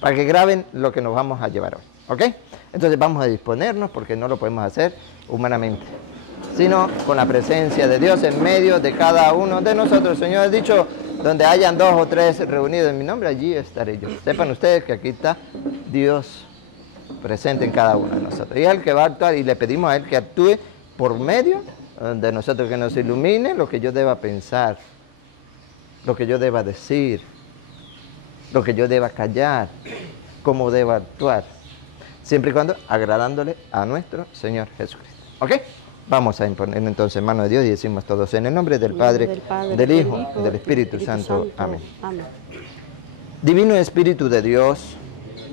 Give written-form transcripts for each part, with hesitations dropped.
para que graben lo que nos vamos a llevar hoy, ¿ok? Entonces vamos a disponernos porque no lo podemos hacer humanamente, sino con la presencia de Dios en medio de cada uno de nosotros. El Señor ha dicho, donde hayan 2 o 3 reunidos en mi nombre, allí estaré yo. Sepan ustedes que aquí está Dios presente en cada uno de nosotros. Y es el que va a actuar, y le pedimos a Él que actúe por medio de nosotros, que nos ilumine lo que yo deba pensar, lo que yo deba decir, lo que yo deba callar, cómo deba actuar, siempre y cuando agradándole a nuestro Señor Jesucristo. ¿Ok? Vamos a imponer entonces en mano de Dios y decimos todos en el nombre del Padre, del Hijo y del Espíritu Santo. Amén. Divino Espíritu de Dios,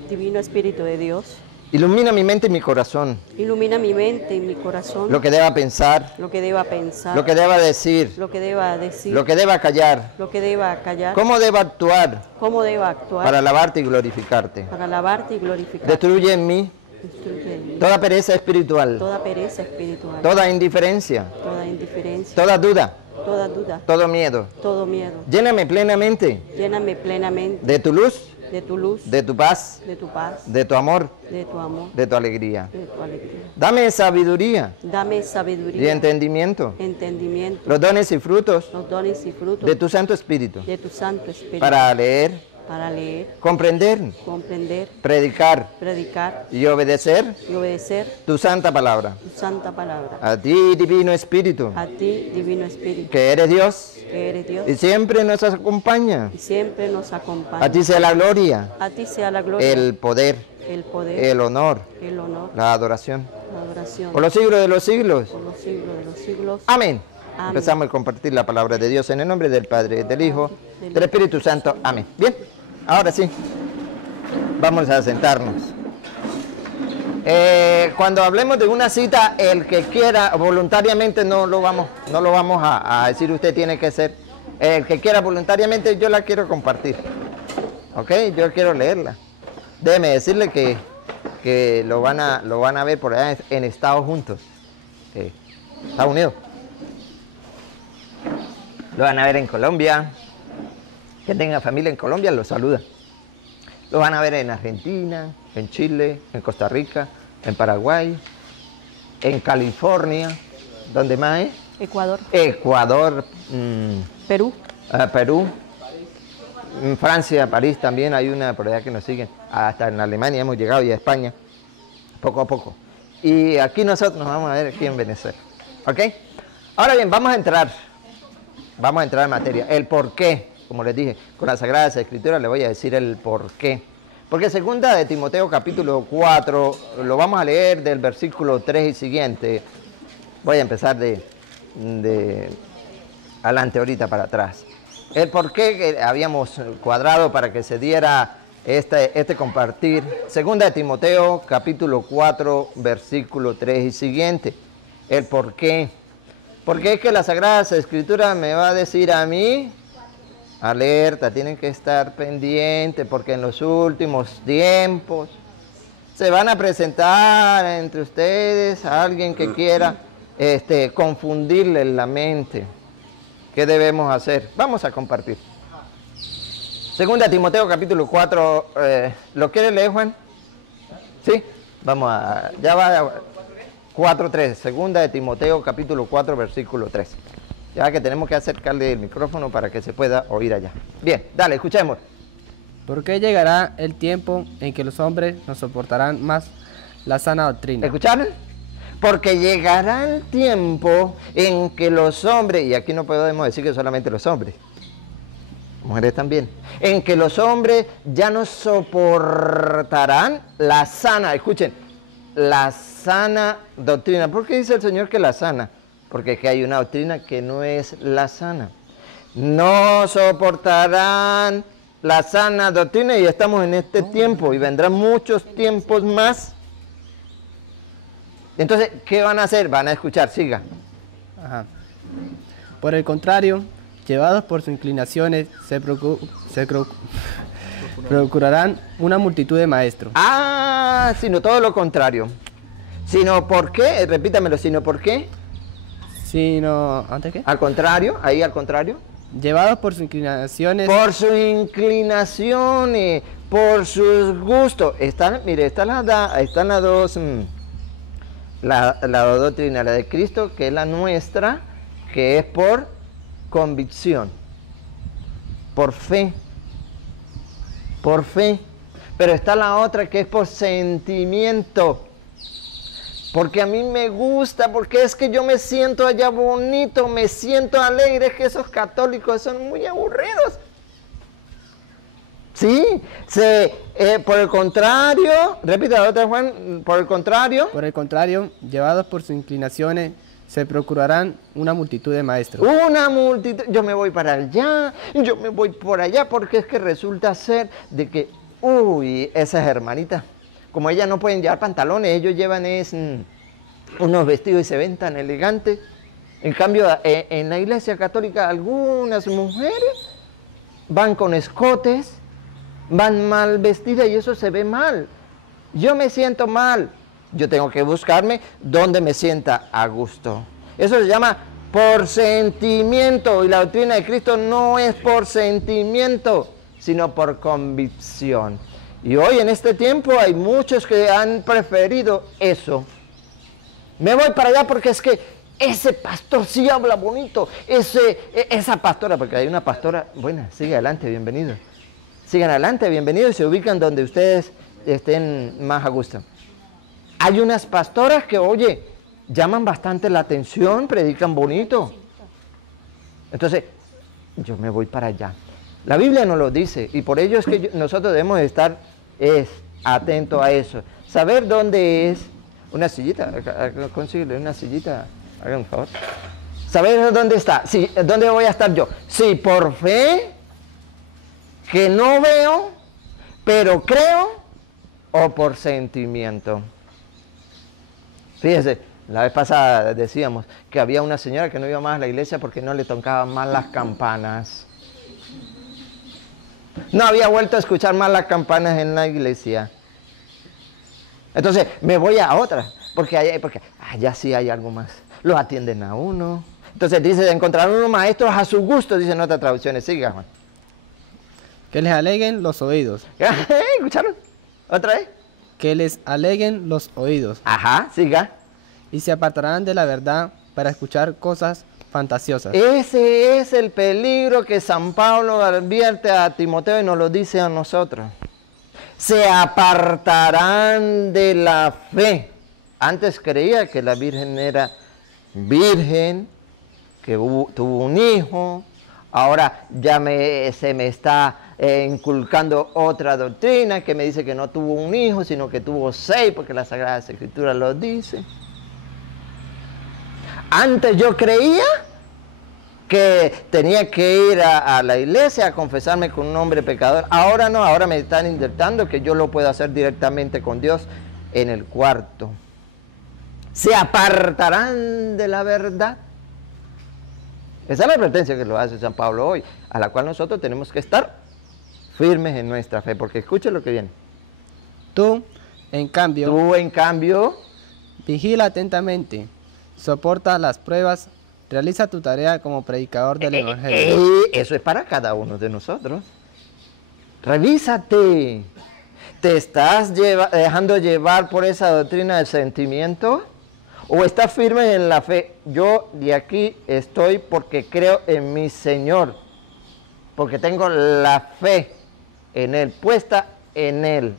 Divino Espíritu de Dios, ilumina mi mente y mi corazón, ilumina mi mente y mi corazón, lo que deba pensar, lo que deba pensar, lo que deba decir, lo que deba decir, lo que deba callar, lo que deba callar, cómo deba actuar cómo deba actuar para alabarte y glorificarte. para alabarte y glorificarte. Destruye en mí Destruye en mí toda pereza espiritual, toda pereza espiritual, toda indiferencia, toda indiferencia, toda duda, toda duda, todo miedo. todo miedo. Lléname plenamente Lléname plenamente de tu luz, de tu luz, de tu paz, de tu paz, de tu amor, de tu amor, de tu alegría. de tu alegría. Dame sabiduría Dame y sabiduría, entendimiento, entendimiento, los dones y frutos los dones y frutos de tu Santo Espíritu, de tu Santo Espíritu para leer, para leer, comprender, comprender, predicar predicar y obedecer y obedecer tu santa palabra. tu santa palabra. A ti, Divino Espíritu, A ti, Divino Espíritu, que eres Dios que eres Dios y siempre nos acompaña. y siempre nos acompaña. A ti sea la gloria, A ti sea la gloria, el poder, el poder, el honor, el honor, la adoración, la adoración, por los siglos de los siglos. por los siglos de los siglos. Amén. Amén. Empezamos a compartir la palabra de Dios en el nombre del Padre, del Hijo, del Espíritu Santo. Amén. Bien, ahora sí, vamos a sentarnos. Cuando hablemos de una cita, el que quiera voluntariamente no lo vamos a decir usted tiene que ser. El que quiera voluntariamente, yo la quiero compartir. ¿Ok? Yo quiero leerla. Déjeme decirle que lo van a ver por allá en Estados Unidos. Estados Unidos. Lo van a ver en Colombia. Que tenga familia en Colombia, lo saluda. Lo van a ver en Argentina, en Chile, en Costa Rica, en Paraguay, en California. ¿Dónde más es? Ecuador, Ecuador, Perú, Perú, en Francia, París también hay una por allá que nos siguen. Hasta en Alemania hemos llegado y a España, poco a poco. Y aquí nosotros nos vamos a ver aquí en Venezuela. ¿Ok? Ahora bien, vamos a entrar en materia. El por qué, como les dije, con las Sagradas Escrituras les voy a decir el por qué. Porque segunda de Timoteo capítulo 4, lo vamos a leer del versículo 3 y siguiente. Voy a empezar de adelante ahorita para atrás. El por qué que habíamos cuadrado para que se diera este compartir. Segunda de Timoteo capítulo 4, versículo 3 y siguiente. El por qué. Porque es que las Sagradas Escrituras me va a decir a mí, alerta, tienen que estar pendientes porque en los últimos tiempos se van a presentar entre ustedes a alguien que quiera confundirle la mente. ¿Qué debemos hacer? Vamos a compartir. Segunda Timoteo capítulo 4, ¿lo quiere leer, Juan? ¿Sí? Vamos a, ya va 4:3, segunda de Timoteo capítulo 4, versículo 3. Ya que tenemos que acercarle el micrófono para que se pueda oír allá. Bien, dale, escuchemos. Porque llegará el tiempo en que los hombres no soportarán más la sana doctrina. ¿Escucharon? Porque llegará el tiempo en que los hombres, y aquí no podemos decir que solamente los hombres, mujeres también, en que los hombres ya no soportarán la sana, escuchen, la sana doctrina. ¿Por qué dice el Señor que la sana? Porque es que hay una doctrina que no es la sana. No soportarán la sana doctrina y estamos en este tiempo y vendrán muchos tiempos más. Entonces, ¿qué van a hacer? Van a escuchar, siga. Ajá. Por el contrario, llevados por sus inclinaciones, procurarán una multitud de maestros. Ah, sino todo lo contrario. Sino, ¿por qué? Repítamelo, sino, ¿por qué? Sino, ¿antes qué? Al contrario, ahí al contrario. Llevados por sus inclinaciones. Por sus inclinaciones. por sus gustos. Mire, están las dos, la doctrina, la de Cristo, que es la nuestra, que es por convicción, por fe, pero está la otra que es por sentimiento, porque a mí me gusta, porque es que yo me siento allá bonito, me siento alegre. Es que esos católicos son muy aburridos. Sí, por el contrario, repita la otra, Juan, por el contrario. Por el contrario, llevados por sus inclinaciones, se procurarán una multitud de maestros. Una multitud, yo me voy para allá, yo me voy por allá, porque es que resulta ser de que, uy, esas hermanitas, como ellas no pueden llevar pantalones, ellos llevan unos vestidos y se ven tan elegantes. En cambio, en la iglesia católica, algunas mujeres van con escotes, van mal vestidas y eso se ve mal. Yo me siento mal. Yo tengo que buscarme donde me sienta a gusto. Eso se llama por sentimiento. Y la doctrina de Cristo no es por sentimiento, sino por convicción. Y hoy en este tiempo hay muchos que han preferido eso. Me voy para allá porque es que ese pastor sí habla bonito. Esa pastora, porque hay una pastora. Bueno, sigue adelante, bienvenido. Sigan adelante, bienvenidos, y se ubican donde ustedes estén más a gusto. Hay unas pastoras que, oye, llaman bastante la atención, predican bonito. Entonces, yo me voy para allá. La Biblia nos lo dice, y por ello es que nosotros debemos estar atentos a eso. Saber dónde es una sillita, consíguele una sillita, hagan un favor. Saber dónde está, sí, dónde voy a estar yo. Sí, por fe, que no veo, pero creo, o por sentimiento. Fíjese, la vez pasada decíamos que había una señora que no iba más a la iglesia porque no le tocaban más las campanas. No había vuelto a escuchar más las campanas en la iglesia. Entonces me voy a otra, porque allá sí hay algo más. Los atienden a uno. Entonces dice, encontraron unos maestros a su gusto, dicen otras traducciones. Siga, Juan. Que les aleguen los oídos. ¿Escucharon? ¿Otra vez? Que les aleguen los oídos. Ajá, siga. Y se apartarán de la verdad para escuchar cosas fantasiosas. Ese es el peligro que San Pablo advierte a Timoteo y nos lo dice a nosotros. Se apartarán de la fe. Antes creía que la Virgen era virgen, que tuvo un hijo. Ahora ya se me está inculcando otra doctrina que me dice que no tuvo un hijo, sino que tuvo 6, porque la Sagrada Escritura lo dice. Antes yo creía que tenía que ir a la iglesia a confesarme con un hombre pecador. Ahora no, ahora me están inyectando que yo lo puedo hacer directamente con Dios en el cuarto. Se apartarán de la verdad. Esa es la advertencia que lo hace San Pablo hoy, a la cual nosotros tenemos que estar firmes en nuestra fe, porque escuche lo que viene. Tú, en cambio, vigila atentamente, soporta las pruebas, realiza tu tarea como predicador del Evangelio. Eso es para cada uno de nosotros. Revísate. ¿Te estás dejando llevar por esa doctrina del sentimiento? ¿O estás firme en la fe? Yo de aquí estoy porque creo en mi Señor, porque tengo la fe en Él, puesta en Él.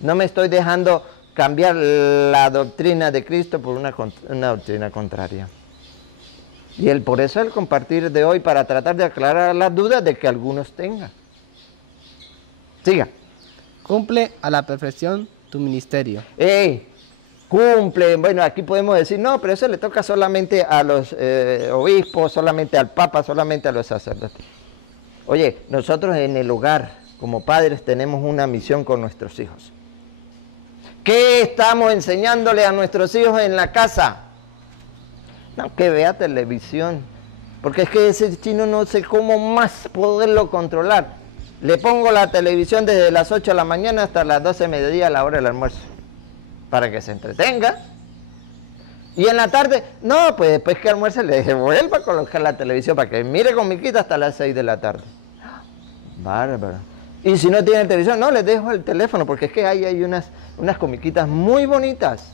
No me estoy dejando cambiar la doctrina de Cristo por una doctrina contraria. Y por eso el compartir de hoy, para tratar de aclarar las dudas de que algunos tengan. Siga. Cumple a la perfección tu ministerio. Cumple, bueno, aquí podemos decir, no, pero eso le toca solamente a los obispos, solamente al Papa, solamente a los sacerdotes. Oye, nosotros en el hogar, como padres, tenemos una misión con nuestros hijos. ¿Qué estamos enseñándole a nuestros hijos en la casa? No, que vea televisión, porque es que ese chino no sé cómo más poderlo controlar. Le pongo la televisión desde las 8 de la mañana hasta las 12 de mediodía a la hora del almuerzo, para que se entretenga. Y en la tarde, no, pues después que almuerce le vuelvo a colocar la televisión para que mire con Miquita hasta las 6 de la tarde. Bárbaro. Y si no tienen televisión, no, les dejo el teléfono, porque es que hay unas comiquitas muy bonitas.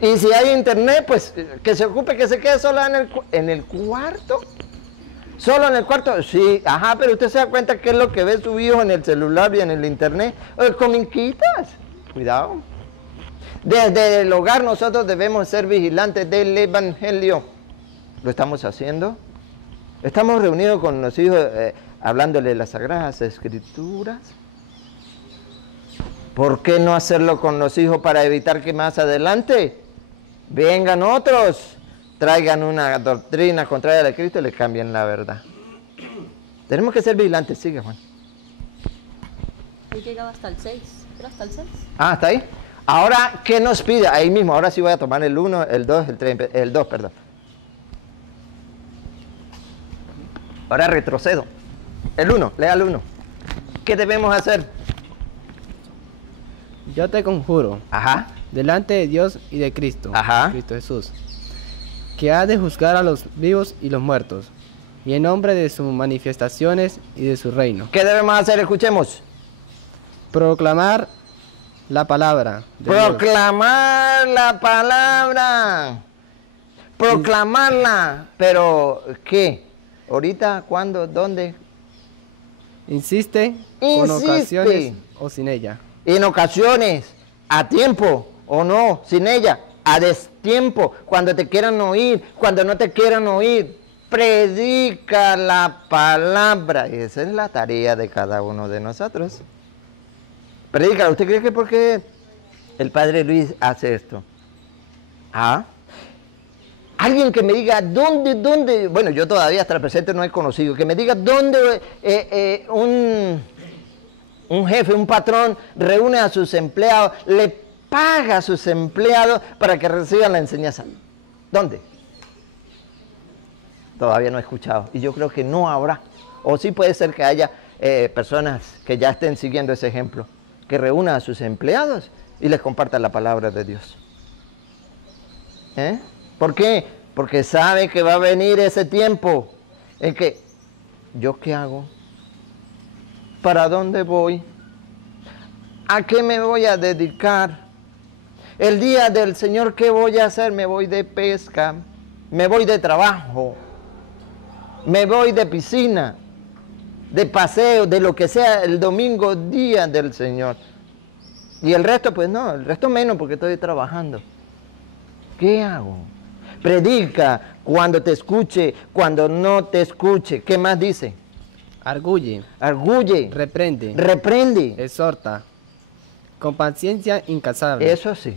Y si hay internet, pues que se ocupe, que se quede sola en el cuarto. ¿Solo en el cuarto? Sí, ajá, pero usted se da cuenta qué es lo que ve su hijo en el celular y en el internet. Comiquitas, cuidado. Desde el hogar nosotros debemos ser vigilantes del evangelio. ¿Lo estamos haciendo? Estamos reunidos con los hijos hablándole de las sagradas escrituras. ¿Por qué no hacerlo con los hijos para evitar que más adelante vengan otros, traigan una doctrina contraria a la de Cristo y le cambien la verdad? Tenemos que ser vigilantes. Sigue, Juan. He llegado hasta el 6. ¿Era hasta el 6? Ah, ¿está ahí? Ahora, ¿qué nos pide? Ahí mismo, ahora sí voy a tomar el 1, el 2, el 2, perdón. Ahora retrocedo. El 1, lea el 1. ¿Qué debemos hacer? Yo te conjuro, Ajá. delante de Dios y de Cristo, Ajá. Cristo Jesús, que ha de juzgar a los vivos y los muertos, y en nombre de sus manifestaciones y de su reino. ¿Qué debemos hacer? Escuchemos. Proclamar la palabra de Dios. Proclamar la palabra. Proclamarla. Pero, ¿qué? ¿Ahorita? ¿Cuándo? ¿Dónde? Insiste con ocasiones o sin ella. En ocasiones, a tiempo o no, sin ella, a destiempo, cuando te quieran oír, cuando no te quieran oír. Predica la palabra. Esa es la tarea de cada uno de nosotros. Predica. ¿Usted cree que por qué el Padre Luis hace esto? ¿Ah? Alguien que me diga dónde, bueno, yo todavía hasta el presente no he conocido, que me diga dónde un jefe, un patrón reúne a sus empleados, le paga a sus empleados para que reciban la enseñanza. ¿Dónde? Todavía no he escuchado y yo creo que no habrá. O sí puede ser que haya personas que ya estén siguiendo ese ejemplo, que reúnan a sus empleados y les compartan la palabra de Dios. ¿Por qué? Porque sabe que va a venir ese tiempo en que, ¿yo qué hago? ¿Para dónde voy? ¿A qué me voy a dedicar? El día del Señor, ¿qué voy a hacer? Me voy de pesca, me voy de trabajo, me voy de piscina, de paseo, de lo que sea, el domingo, día del Señor. Y el resto, pues no, el resto menos porque estoy trabajando. ¿Qué hago? Predica cuando te escuche, cuando no te escuche. ¿Qué más dice? Arguye. Arguye. Reprende. Reprende. Exhorta. Con paciencia incansable. Eso sí.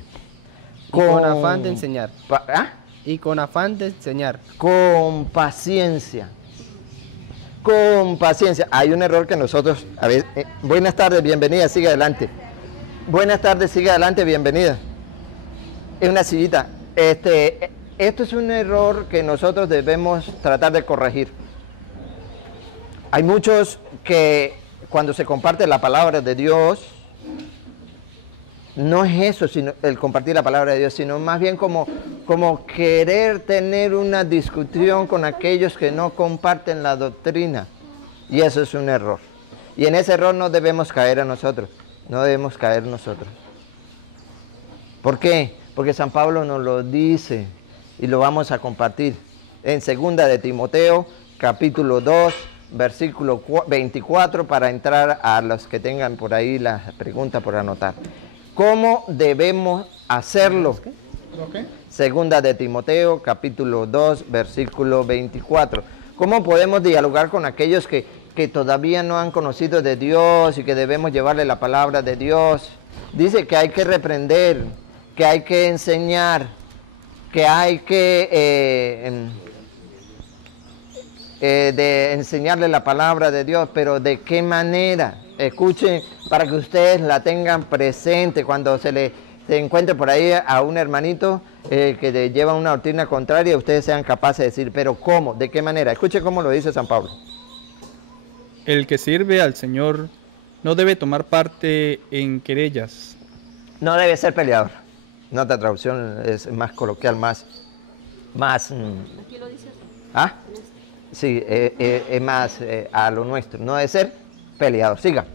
Y con afán de enseñar. ¿Ah? Y con afán de enseñar. Con paciencia. Con paciencia. Hay un error que nosotros... A ver, buenas tardes, bienvenida, sigue adelante. Buenas tardes, sigue adelante, bienvenida. Es una sillita. Esto es un error que nosotros debemos tratar de corregir. Hay muchos que cuando se comparte la palabra de Dios, no es eso, sino el compartir la palabra de Dios, sino más bien como querer tener una discusión con aquellos que no comparten la doctrina. Y eso es un error. Y en ese error no debemos caer a nosotros. No debemos caer nosotros. ¿Por qué? Porque San Pablo nos lo dice y lo vamos a compartir en 2 de Timoteo, capítulo 2, versículo 24, para entrar a los que tengan por ahí la pregunta por anotar. ¿Cómo debemos hacerlo? 2 de Timoteo, capítulo 2, versículo 24. ¿Cómo podemos dialogar con aquellos que todavía no han conocido de Dios y que debemos llevarle la palabra de Dios? Dice que hay que reprender, que hay que enseñar, que hay que de enseñarle la palabra de Dios, pero ¿de qué manera? Escuchen, para que ustedes la tengan presente cuando se encuentre por ahí a un hermanito que lleva una doctrina contraria, ustedes sean capaces de decir, pero ¿cómo? ¿De qué manera? Escuchen cómo lo dice San Pablo. El que sirve al Señor no debe tomar parte en querellas. No debe ser peleador. No, otra traducción es más coloquial, más... Aquí lo dice. ¿Ah? Sí, es más a lo nuestro, no de ser peleador. Siga.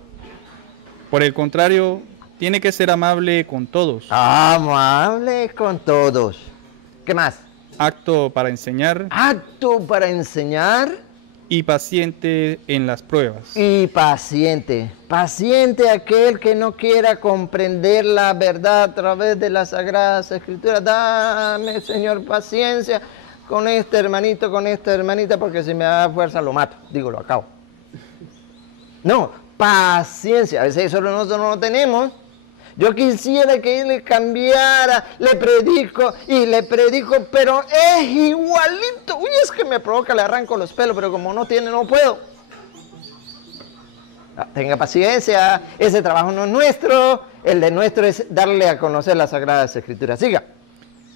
Por el contrario, tiene que ser amable con todos, Amable con todos. ¿Qué más? apto para enseñar Apto para enseñar y paciente en las pruebas. y paciente. Paciente aquel que no quiera comprender la verdad a través de las Sagradas Escrituras. Dame, Señor, paciencia con este hermanito, con esta hermanita, porque si me da fuerza lo mato. Digo, lo acabo. No, paciencia. A veces eso nosotros no lo tenemos. Yo quisiera que él le cambiara, le predico, pero es igualito. Uy, es que me provoca, le arranco los pelos, pero como no tiene, no puedo. Tenga paciencia, ese trabajo no es nuestro, el de nuestro es darle a conocer las Sagradas Escrituras. Siga.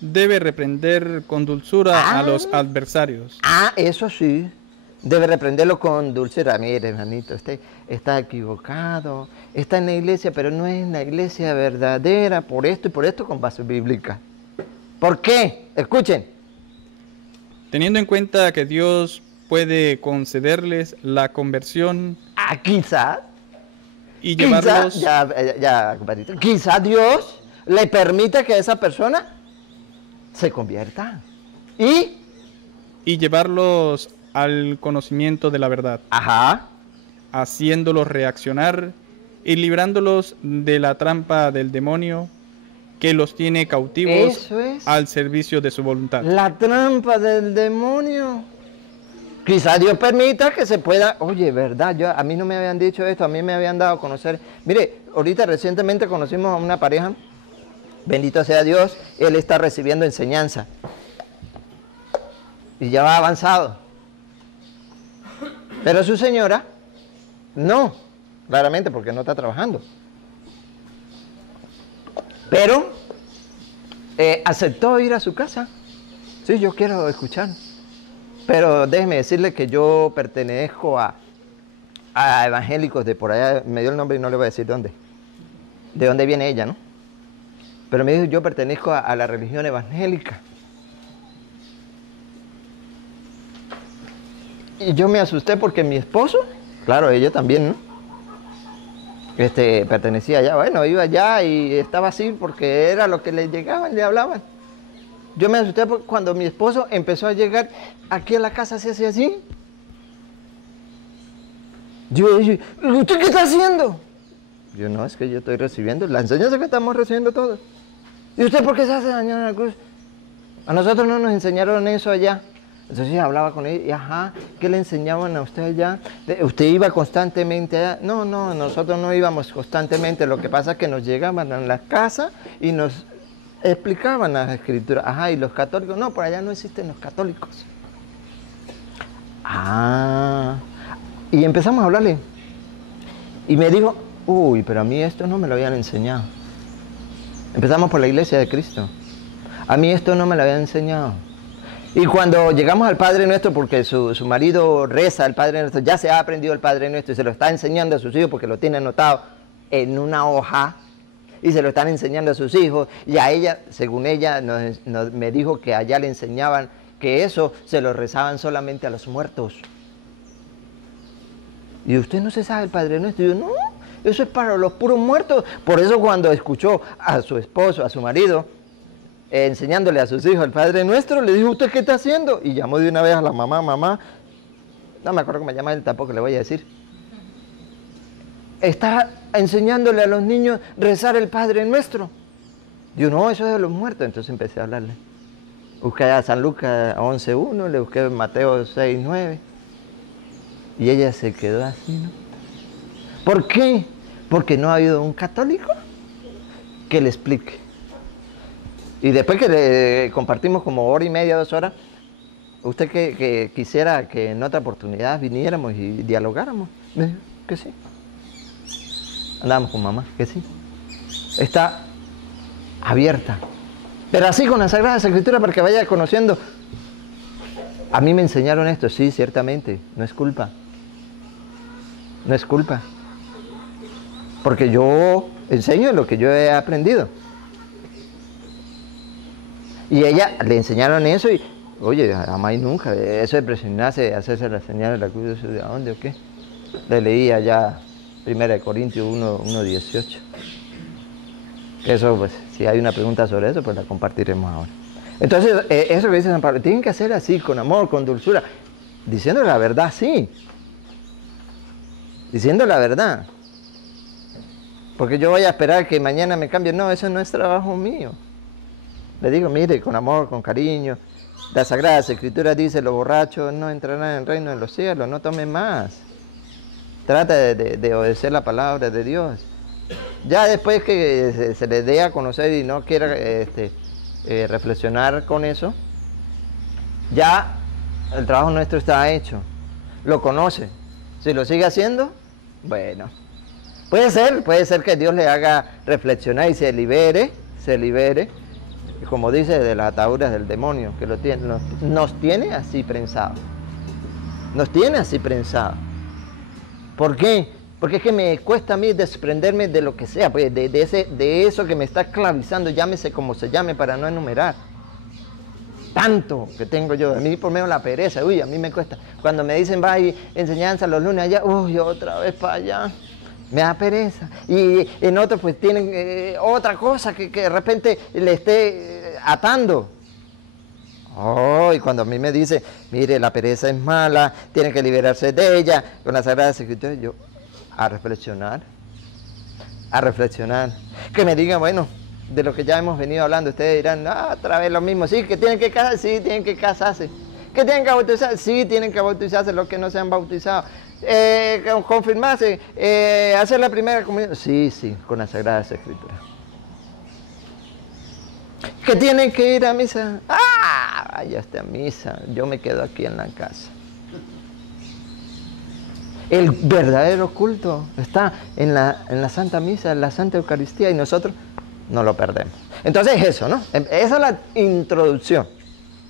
Debe reprender con dulzura a los adversarios. Eso sí. Debe reprenderlo con dulzura. Mire, hermanito, usted está equivocado, está en la iglesia, pero no es la iglesia verdadera, por esto y por esto, con base bíblica. ¿Por qué? Escuchen. Teniendo en cuenta que Dios puede concederles la conversión Quizás, y llevarlos compadrito, quizás Dios le permita que esa persona se convierta. y llevarlos al conocimiento de la verdad, Ajá. haciéndolos reaccionar y librándolos de la trampa del demonio que los tiene cautivos Eso es. al servicio de su voluntad. La trampa del demonio. Quizás Dios permita que se pueda... Oye, ¿verdad? A mí no me habían dicho esto, a mí me habían dado a conocer... Mire, ahorita recientemente conocimos a una pareja, bendito sea Dios, él está recibiendo enseñanza. Y ya va avanzado. Pero su señora, no, claramente porque no está trabajando. Pero aceptó ir a su casa. Sí, yo quiero escuchar. Pero déjeme decirle que yo pertenezco a evangélicos de por allá, me dio el nombre y no le voy a decir dónde. De dónde viene ella, ¿no? Pero me dijo, yo pertenezco a la religión evangélica. Y yo me asusté porque mi esposo, claro, ella también, ¿no? Pertenecía allá, bueno, iba allá y estaba así porque era lo que le llegaban, le hablaban. Yo me asusté cuando mi esposo empezó a llegar aquí a la casa, se hacía así. Yo dije, ¿usted qué está haciendo? Yo, no, es que yo estoy recibiendo la enseñanza que estamos recibiendo todos. ¿Y usted por qué se hace dañar a la cruz? A nosotros no nos enseñaron eso allá. Entonces hablaba con él y, ¿qué le enseñaban a usted allá? ¿Usted iba constantemente allá? No, nosotros no íbamos constantemente. Lo que pasa es que nos llegaban a la casa y nos explicaban las escrituras. Y los católicos, no, por allá no existen los católicos. Y empezamos a hablarle. Y me dijo, uy, pero a mí esto no me lo habían enseñado. Empezamos por la iglesia de Cristo. A mí esto no me lo habían enseñado. Y cuando llegamos al Padre Nuestro, porque su marido reza el Padre Nuestro, ya se ha aprendido el Padre Nuestro y se lo está enseñando a sus hijos porque lo tiene anotado en una hoja y se lo están enseñando a sus hijos. Y a ella, según ella, me dijo que allá le enseñaban que eso se lo rezaban solamente a los muertos. Y usted no se sabe el Padre Nuestro. Y yo, no, eso es para los puros muertos. Por eso cuando escuchó a su esposo, a su marido, enseñándole a sus hijos el Padre Nuestro, le dijo, ¿usted qué está haciendo? Y llamó de una vez a la mamá, no me acuerdo cómo se llama él, tampoco le voy a decir. Está enseñándole a los niños rezar el Padre Nuestro. Yo, no, eso es de los muertos. Entonces empecé a hablarle. Busqué a San Lucas 11:1, le busqué a Mateo 6:9. Y ella se quedó así, ¿no? ¿Por qué? Porque no ha habido un católico que le explique. Y después que le compartimos como hora y media, 2 horas, usted que quisiera que en otra oportunidad viniéramos y dialogáramos. Me dijo que sí. Andábamos con mamá, que sí. Está abierta. Pero así con las Sagradas Escrituras para que vaya conociendo. A mí me enseñaron esto, sí, ciertamente, no es culpa. No es culpa. Porque yo enseño lo que yo he aprendido. Y ella le enseñaron eso y Oye, jamás y nunca. Eso de presionarse, hacerse la señal de la cruz, ¿de dónde o qué? Le leía ya 1 Corintios 1:18. Eso, pues, si hay una pregunta sobre eso, pues la compartiremos ahora. Entonces, eso que dice San Pablo, tienen que hacer así, con amor, con dulzura, diciendo la verdad, sí. Diciendo la verdad. Porque yo voy a esperar que mañana me cambie. No, eso no es trabajo mío. Le digo, mire, con amor, con cariño. La Sagrada Escritura dice, los borrachos no entrarán en el reino de los cielos, no tomen más. Trata de obedecer la palabra de Dios. Ya después que se les dé a conocer y no quiera reflexionar con eso, ya el trabajo nuestro está hecho. Lo conoce. Si lo sigue haciendo, bueno. Puede ser que Dios le haga reflexionar y se libere, como dice, de las ataduras del demonio, que nos tiene así prensados. Nos tiene así prensados. ¿Por qué? Porque es que me cuesta a mí desprenderme de lo que sea, pues, de eso que me está esclavizando, llámese como se llame para no enumerar. Tanto que tengo yo, a mí por menos la pereza, uy, a mí me cuesta. Cuando me dicen, va y enseñanza los lunes allá, uy, otra vez para allá, me da pereza. Y en otros pues tienen otra cosa que de repente le esté atando. Oh, y cuando a mí me dice, mire, la pereza es mala, tiene que liberarse de ella, con las Sagradas Escrituras, yo a reflexionar. Que me digan, bueno, de lo que ya hemos venido hablando, ustedes dirán, otra vez lo mismo, sí, que tienen que casarse, sí, tienen que casarse. Que tienen que bautizarse, sí, tienen que bautizarse los que no se han bautizado. Confirmarse, hacer la primera comunión, sí, con las Sagradas Escrituras. Que tienen que ir a misa, vaya a misa, yo me quedo aquí en la casa. El verdadero culto está en la Santa Misa, en la Santa Eucaristía, y nosotros no lo perdemos. Entonces eso, ¿no? Esa es la introducción.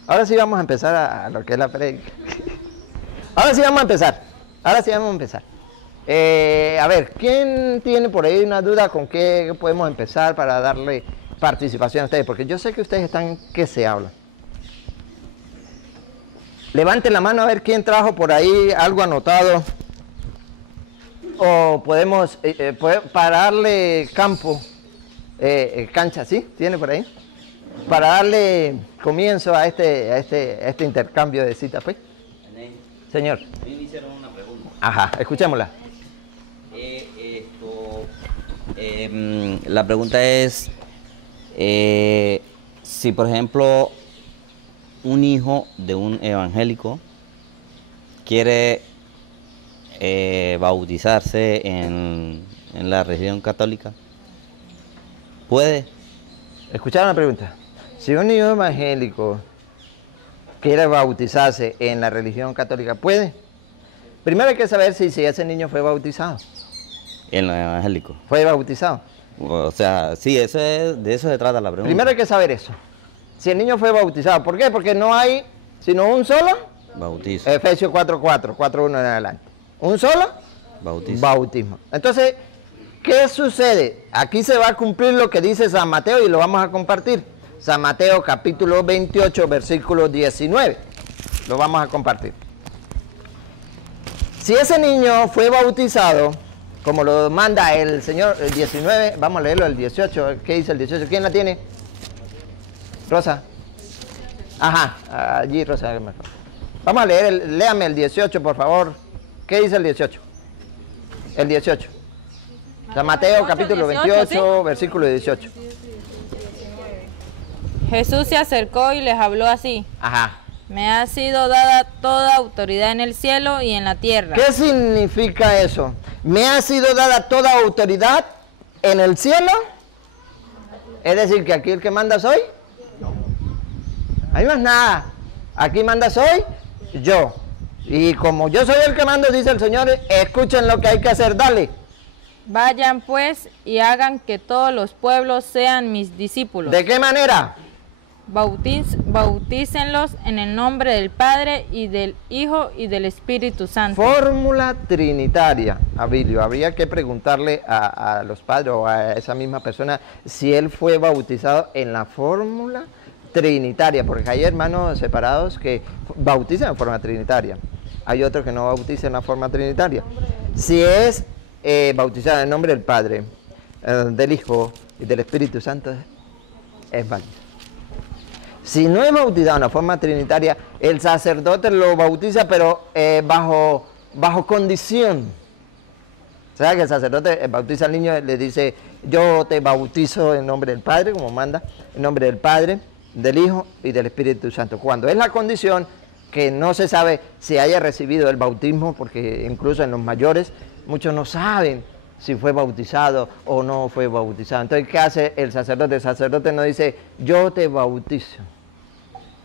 Ahora sí vamos a empezar a lo que es la predica. Ahora sí vamos a empezar. A ver, ¿quién tiene por ahí una duda con qué podemos empezar para darle participación a ustedes? Porque yo sé que ustedes están que se hablan. Levanten la mano a ver quién trajo por ahí algo anotado. O podemos para darle campo, cancha, ¿sí? ¿Tiene por ahí? Para darle comienzo a este intercambio de citas, pues. Señor. A mí me hicieron una pregunta. Ajá, escuchémosla. La pregunta es, si por ejemplo un hijo de un evangélico quiere bautizarse en la religión católica, ¿puede? ¿Escucharon la pregunta? Si un niño evangélico quiere bautizarse en la religión católica, ¿puede? Primero hay que saber si ese niño fue bautizado. En lo evangélico. ¿Fue bautizado? O sea, sí, de eso se trata la pregunta. Primero hay que saber eso. Si el niño fue bautizado. ¿Por qué? Porque no hay sino un solo bautizo. Efesios 4:4, 4:1 en adelante. Un solo bautismo. Entonces, ¿qué sucede? Aquí se va a cumplir lo que dice San Mateo y lo vamos a compartir. San Mateo capítulo 28, versículo 19. Lo vamos a compartir. Si ese niño fue bautizado, como lo manda el Señor, el 19, vamos a leerlo, el 18. ¿Qué dice el 18? ¿Quién la tiene? Rosa. Ajá, allí Rosa. Vamos a leer, léame el 18, por favor. ¿Qué dice el 18? El 18. San Mateo capítulo 28, ¿sí? Versículo 18. Jesús se acercó y les habló así. Ajá. Me ha sido dada toda autoridad en el cielo y en la tierra. ¿Qué significa eso? Me ha sido dada toda autoridad en el cielo. Es decir, que aquí el que manda soy. Ahí más nada. Aquí manda soy yo. Y como yo soy el que mando, dice el Señor, escuchen lo que hay que hacer. Dale. Vayan pues y hagan que todos los pueblos sean mis discípulos. ¿De qué manera? Bautícenlos en el nombre del Padre y del Hijo y del Espíritu Santo. Fórmula trinitaria, Abilio. Habría que preguntarle a los padres o a esa misma persona si él fue bautizado en la fórmula trinitaria, porque hay hermanos separados que bautizan en forma trinitaria. Hay otros que no bautizan en forma trinitaria. Si es bautizado en el nombre del Padre, del Hijo y del Espíritu Santo, es válido. Si no es bautizado en la forma trinitaria, el sacerdote lo bautiza, pero bajo condición. O sea, que el sacerdote bautiza al niño y le dice, yo te bautizo en nombre del Padre, como manda, en nombre del Padre, del Hijo y del Espíritu Santo. Cuando es la condición que no se sabe si haya recibido el bautismo, porque incluso en los mayores, muchos no saben si fue bautizado o no fue bautizado. Entonces, ¿qué hace el sacerdote? El sacerdote no dice, yo te bautizo,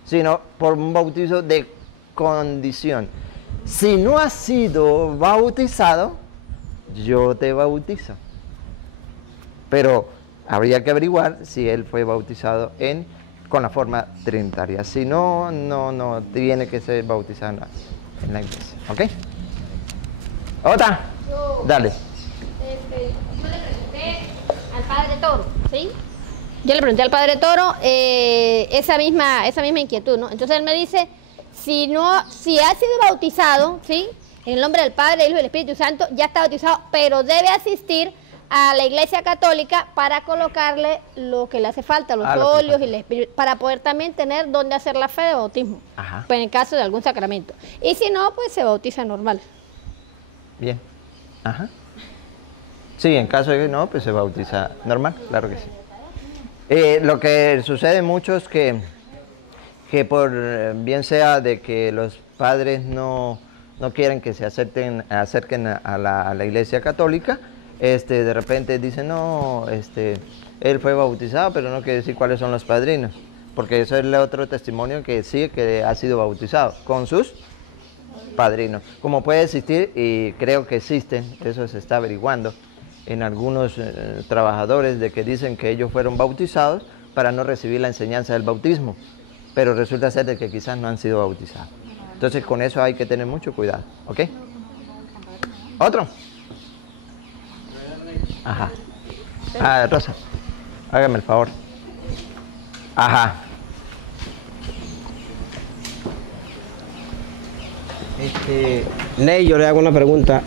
sino por un bautizo de condición. Si no has sido bautizado, yo te bautizo. Pero habría que averiguar si él fue bautizado con la forma trinitaria. Si no, no tiene que ser bautizado en la iglesia. ¿Ok? ¿Otra? Dale. Yo le pregunté al Padre Toro, ¿sí? Yo le pregunté al Padre Toro esa misma inquietud, ¿no? Entonces él me dice, si ha sido bautizado, ¿sí? En el nombre del Padre, del Hijo y del Espíritu Santo, ya está bautizado, pero debe asistir a la Iglesia Católica para colocarle lo que le hace falta, los óleos y para poder también tener donde hacer la fe de bautismo, pues en el caso de algún sacramento. Y si no, pues se bautiza normal. Bien. Ajá. Sí, en caso de que no, pues se bautiza normal, claro que sí. Lo que sucede mucho es que por bien sea de que los padres no quieren que se acerquen a la Iglesia Católica, de repente dicen, no, él fue bautizado, pero no quiere decir cuáles son los padrinos, porque eso es el otro testimonio que sí, que ha sido bautizado con sus padrinos. Como puede existir, y creo que existen, eso se está averiguando, en algunos trabajadores de que dicen que ellos fueron bautizados para no recibir la enseñanza del bautismo, pero resulta ser de que quizás no han sido bautizados. Entonces con eso hay que tener mucho cuidado, ¿ok? ¿Otro? Ajá. Rosa, hágame el favor. Ajá. Ney, yo le hago una pregunta.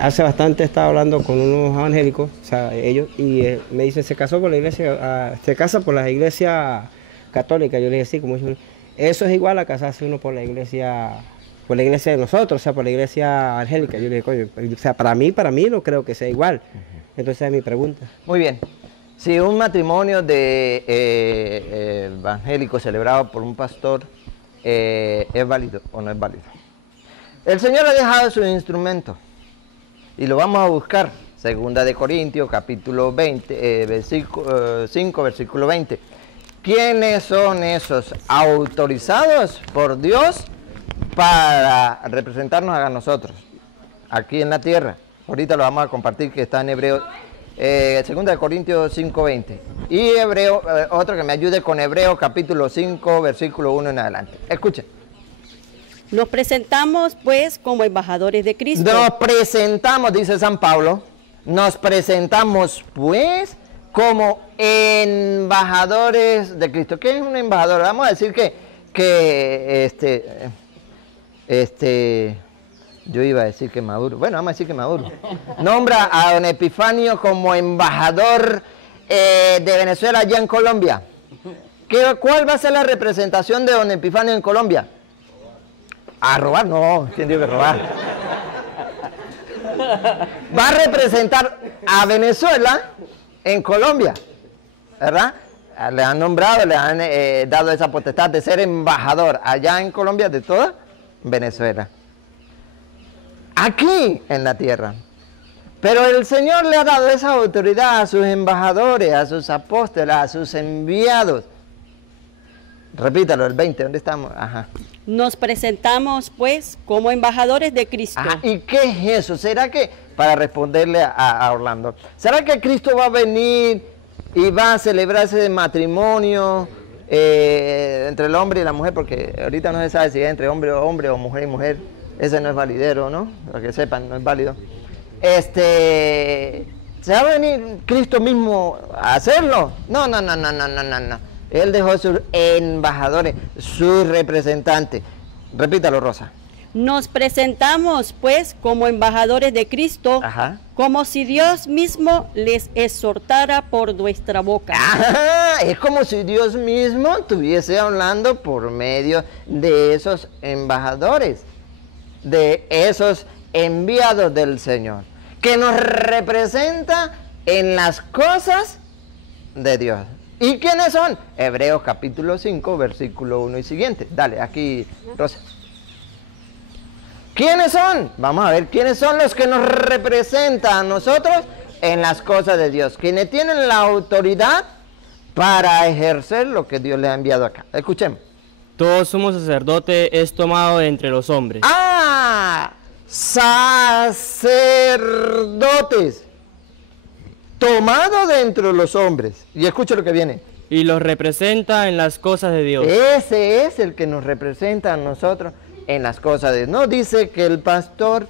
Hace bastante estaba hablando con unos evangélicos, o sea, ellos, y me dicen, se casó por la iglesia, se casa por la iglesia católica. Yo le dije, sí, como eso es igual a casarse uno por la iglesia de nosotros, o sea, por la iglesia angélica. Yo le dije, coño, o sea, para mí no creo que sea igual. Entonces es mi pregunta. Muy bien. Si un matrimonio de evangélico celebrado por un pastor es válido o no es válido. El Señor ha dejado su instrumento y lo vamos a buscar. Segunda de Corintios, capítulo 20, versículo 5, versículo 20. ¿Quiénes son esos autorizados por Dios para representarnos a nosotros aquí en la tierra? Ahorita lo vamos a compartir, que está en Hebreo, segunda de Corintios 5:20. Y Hebreo, otro que me ayude con Hebreo, capítulo 5, versículo 1 en adelante. Escuchen. Nos presentamos pues como embajadores de Cristo. Nos presentamos, dice San Pablo, nos presentamos pues como embajadores de Cristo. ¿Qué es un embajador? Vamos a decir yo iba a decir que Maduro. Bueno, vamos a decir que Maduro nombra a don Epifanio como embajador de Venezuela allá en Colombia. ¿Cuál va a ser la representación de don Epifanio en Colombia? ¿A robar? No, ¿quién dijo que robar? Va a representar a Venezuela en Colombia, ¿verdad? Le han nombrado, le han dado esa potestad de ser embajador allá en Colombia de toda Venezuela. Aquí en la tierra. Pero el Señor le ha dado esa autoridad a sus embajadores, a sus apóstoles, a sus enviados. Repítalo, el 20, ¿dónde estamos? Ajá. Nos presentamos pues como embajadores de Cristo. Ajá. ¿Y qué es eso? ¿Será que, para responderle a Orlando, ¿será que Cristo va a venir y va a celebrarse de matrimonio entre el hombre y la mujer? Porque ahorita no se sabe si es entre hombre o mujer y mujer. Ese no es validero, ¿no? Para que sepan, no es válido. ¿Se va a venir Cristo mismo a hacerlo? No. Él dejó sus embajadores, sus representantes. Repítalo, Rosa. Nos presentamos, pues, como embajadores de Cristo, Ajá. como si Dios mismo les exhortara por nuestra boca. Ajá, es como si Dios mismo estuviese hablando por medio de esos embajadores, de esos enviados del Señor, que nos representa en las cosas de Dios. ¿Y quiénes son? Hebreos capítulo 5, versículo 1 y siguiente. Dale, aquí, Rosa. ¿Quiénes son? Vamos a ver, ¿quiénes son los que nos representan a nosotros en las cosas de Dios? Quienes tienen la autoridad para ejercer lo que Dios le ha enviado acá. Escuchemos. Todo sumo sacerdote es tomado de entre los hombres. ¡Ah! Sacerdotes. Tomado de entre los hombres. Y escucha lo que viene. Y los representa en las cosas de Dios. Ese es el que nos representa a nosotros en las cosas de Dios. No dice que el pastor,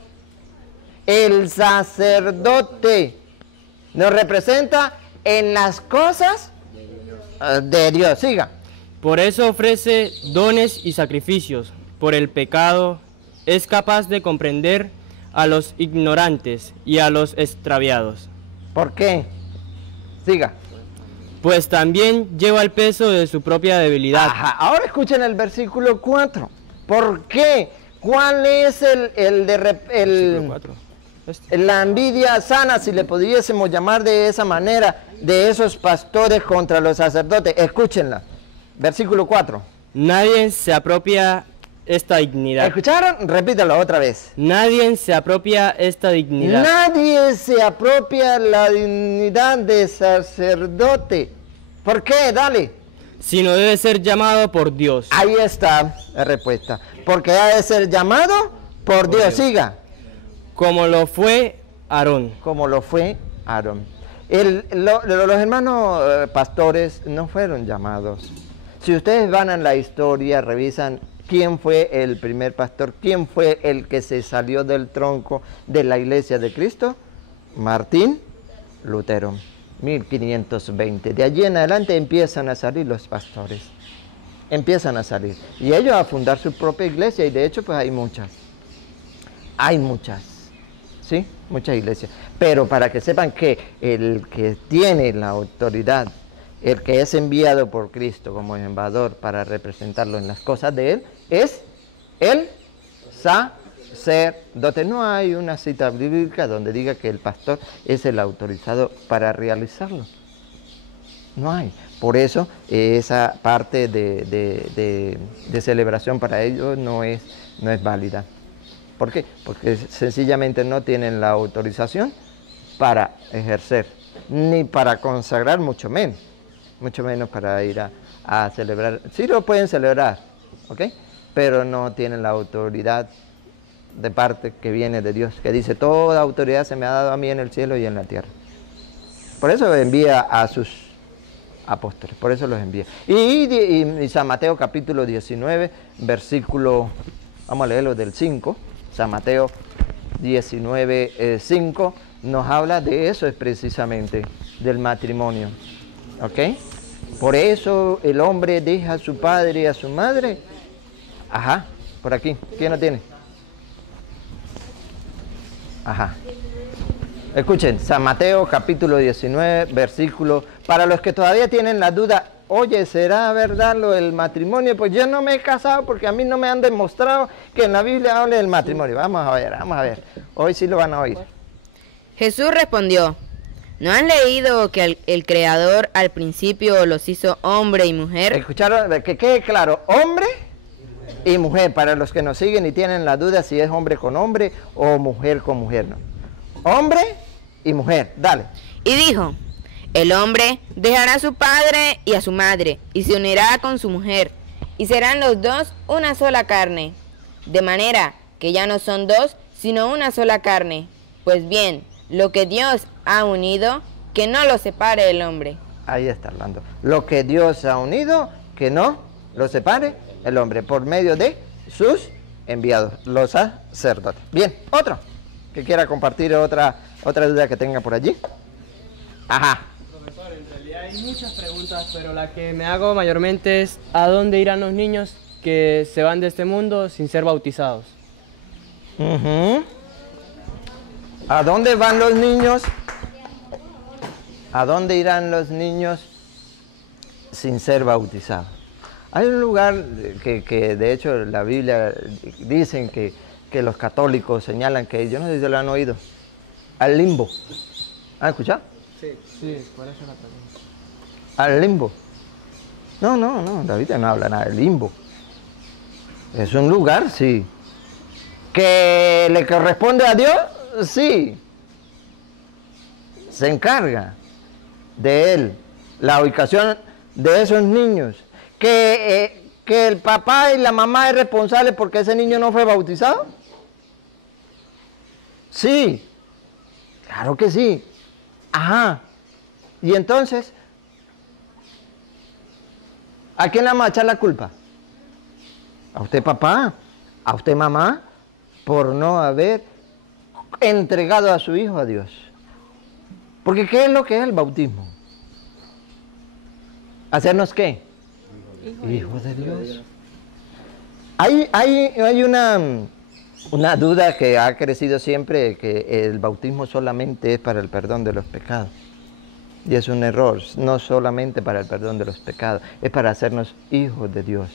el sacerdote, nos representa en las cosas de Dios. Siga. Por eso ofrece dones y sacrificios. Por el pecado es capaz de comprender a los ignorantes y a los extraviados. ¿Por qué? Siga. Pues también lleva el peso de su propia debilidad. Ajá. Ahora escuchen el versículo 4. ¿Por qué? ¿Cuál es la envidia sana, si le pudiésemos llamar de esa manera, de esos pastores contra los sacerdotes? Escúchenla. Versículo 4. Nadie se apropia esta dignidad. ¿Escucharon? Repítalo otra vez. Nadie se apropia esta dignidad. Nadie se apropia la dignidad de sacerdote. ¿Por qué? Dale. Sino debe ser llamado por Dios. Ahí está la respuesta. Porque ha de ser llamado por Dios. Siga. Como lo fue Aarón. Como lo fue Aarón. Los hermanos pastores no fueron llamados. Si ustedes van a la historia, revisan quién fue el primer pastor, quién fue el que se salió del tronco de la iglesia de Cristo. Martín Lutero. 1520. De allí en adelante empiezan a salir los pastores. Empiezan a salir. Y ellos a fundar su propia iglesia. Y de hecho, pues hay muchas. Hay muchas. ¿Sí? Muchas iglesias. Pero para que sepan que el que tiene la autoridad, el que es enviado por Cristo como embajador para representarlo en las cosas de Él, es el sacerdote. No hay una cita bíblica donde diga que el pastor es el autorizado para realizarlo. No hay. Por eso esa parte de celebración para ellos no es válida. ¿Por qué? Porque sencillamente no tienen la autorización para ejercer, ni para consagrar, mucho menos para ir a celebrar. Sí lo pueden celebrar, ¿ok? Pero no tienen la autoridad de parte que viene de Dios, que dice, toda autoridad se me ha dado a mí en el cielo y en la tierra. Por eso envía a sus apóstoles, por eso los envía. Y San Mateo capítulo 19, versículo, vamos a leerlo del 5, San Mateo 19, 5, nos habla de eso, es precisamente, del matrimonio, ¿ok? Por eso el hombre deja a su padre y a su madre. Ajá, por aquí, ¿quién lo tiene? Ajá. Escuchen, San Mateo capítulo 19, versículo, para los que todavía tienen la duda, oye, ¿será verdad lo del matrimonio? Pues yo no me he casado porque a mí no me han demostrado que en la Biblia hable del matrimonio. Vamos a ver. Hoy sí lo van a oír. Jesús respondió, ¿no han leído que el Creador al principio los hizo hombre y mujer? ¿Escucharon? Que quede claro, hombre y mujer, para los que nos siguen y tienen la duda si es hombre con hombre o mujer con mujer, ¿no? Hombre y mujer, dale. Y dijo, el hombre dejará a su padre y a su madre, y se unirá con su mujer, y serán los dos una sola carne. De manera que ya no son dos, sino una sola carne. Pues bien, lo que Dios ha unido, que no lo separe el hombre. Ahí está hablando. Lo que Dios ha unido, que no lo separe el hombre, por medio de sus enviados, los sacerdotes. Bien, otro que quiera compartir otra duda que tenga por allí. Ajá. Profesor, en realidad hay muchas preguntas, pero la que me hago mayormente es ¿a dónde irán los niños que se van de este mundo sin ser bautizados? ¿A dónde van los niños? ¿A dónde irán los niños sin ser bautizados? Hay un lugar que de hecho la Biblia dicen que los católicos señalan que, yo no sé si lo han oído, al limbo. ¿Han escuchado? Sí, por eso la pregunta. Al limbo. No, la Biblia no habla nada del limbo. Es un lugar, sí. ¿Que le corresponde a Dios? Sí. Se encarga de él la ubicación de esos niños. ¿Que el papá y la mamá es responsable porque ese niño no fue bautizado? Sí. Claro que sí. Ajá. Y entonces, ¿a quién le vamos a echar la culpa? ¿A usted papá? ¿A usted mamá? Por no haber entregado a su hijo a Dios. Porque ¿qué es lo que es el bautismo? ¿Hacernos qué? Hijos de Dios. Hay una duda que ha crecido siempre, que el bautismo solamente es para el perdón de los pecados. Y es un error, no solamente para el perdón de los pecados, es para hacernos hijos de Dios.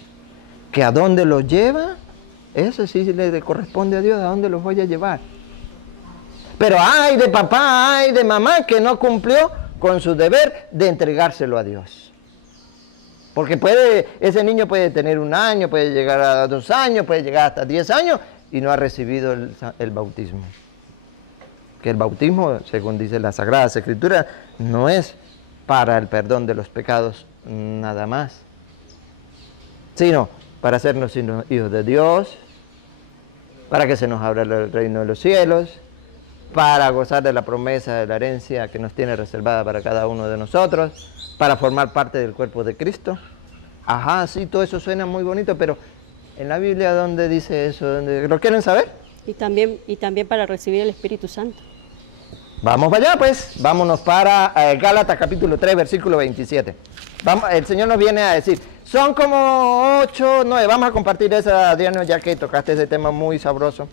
¿Que a dónde los lleva? Eso sí le corresponde a Dios, ¿a dónde los voy a llevar? Pero ay de papá, ay de mamá que no cumplió con su deber de entregárselo a Dios. Porque ese niño puede tener 1 año, puede llegar a 2 años, puede llegar hasta 10 años y no ha recibido el bautismo. Que el bautismo, según dice la Sagrada Escritura, no es para el perdón de los pecados nada más, sino para hacernos hijos de Dios, para que se nos abra el reino de los cielos, para gozar de la promesa de la herencia que nos tiene reservada para cada uno de nosotros, para formar parte del cuerpo de Cristo. Ajá, sí, todo eso suena muy bonito, pero en la Biblia, ¿dónde dice eso? ¿Lo quieren saber? Y también para recibir el Espíritu Santo. Vamos para allá, pues. Vámonos para Gálatas capítulo 3, versículo 27. El Señor nos viene a decir, son como 8, 9. Vamos a compartir esa, Adriano, ya que tocaste ese tema muy sabroso.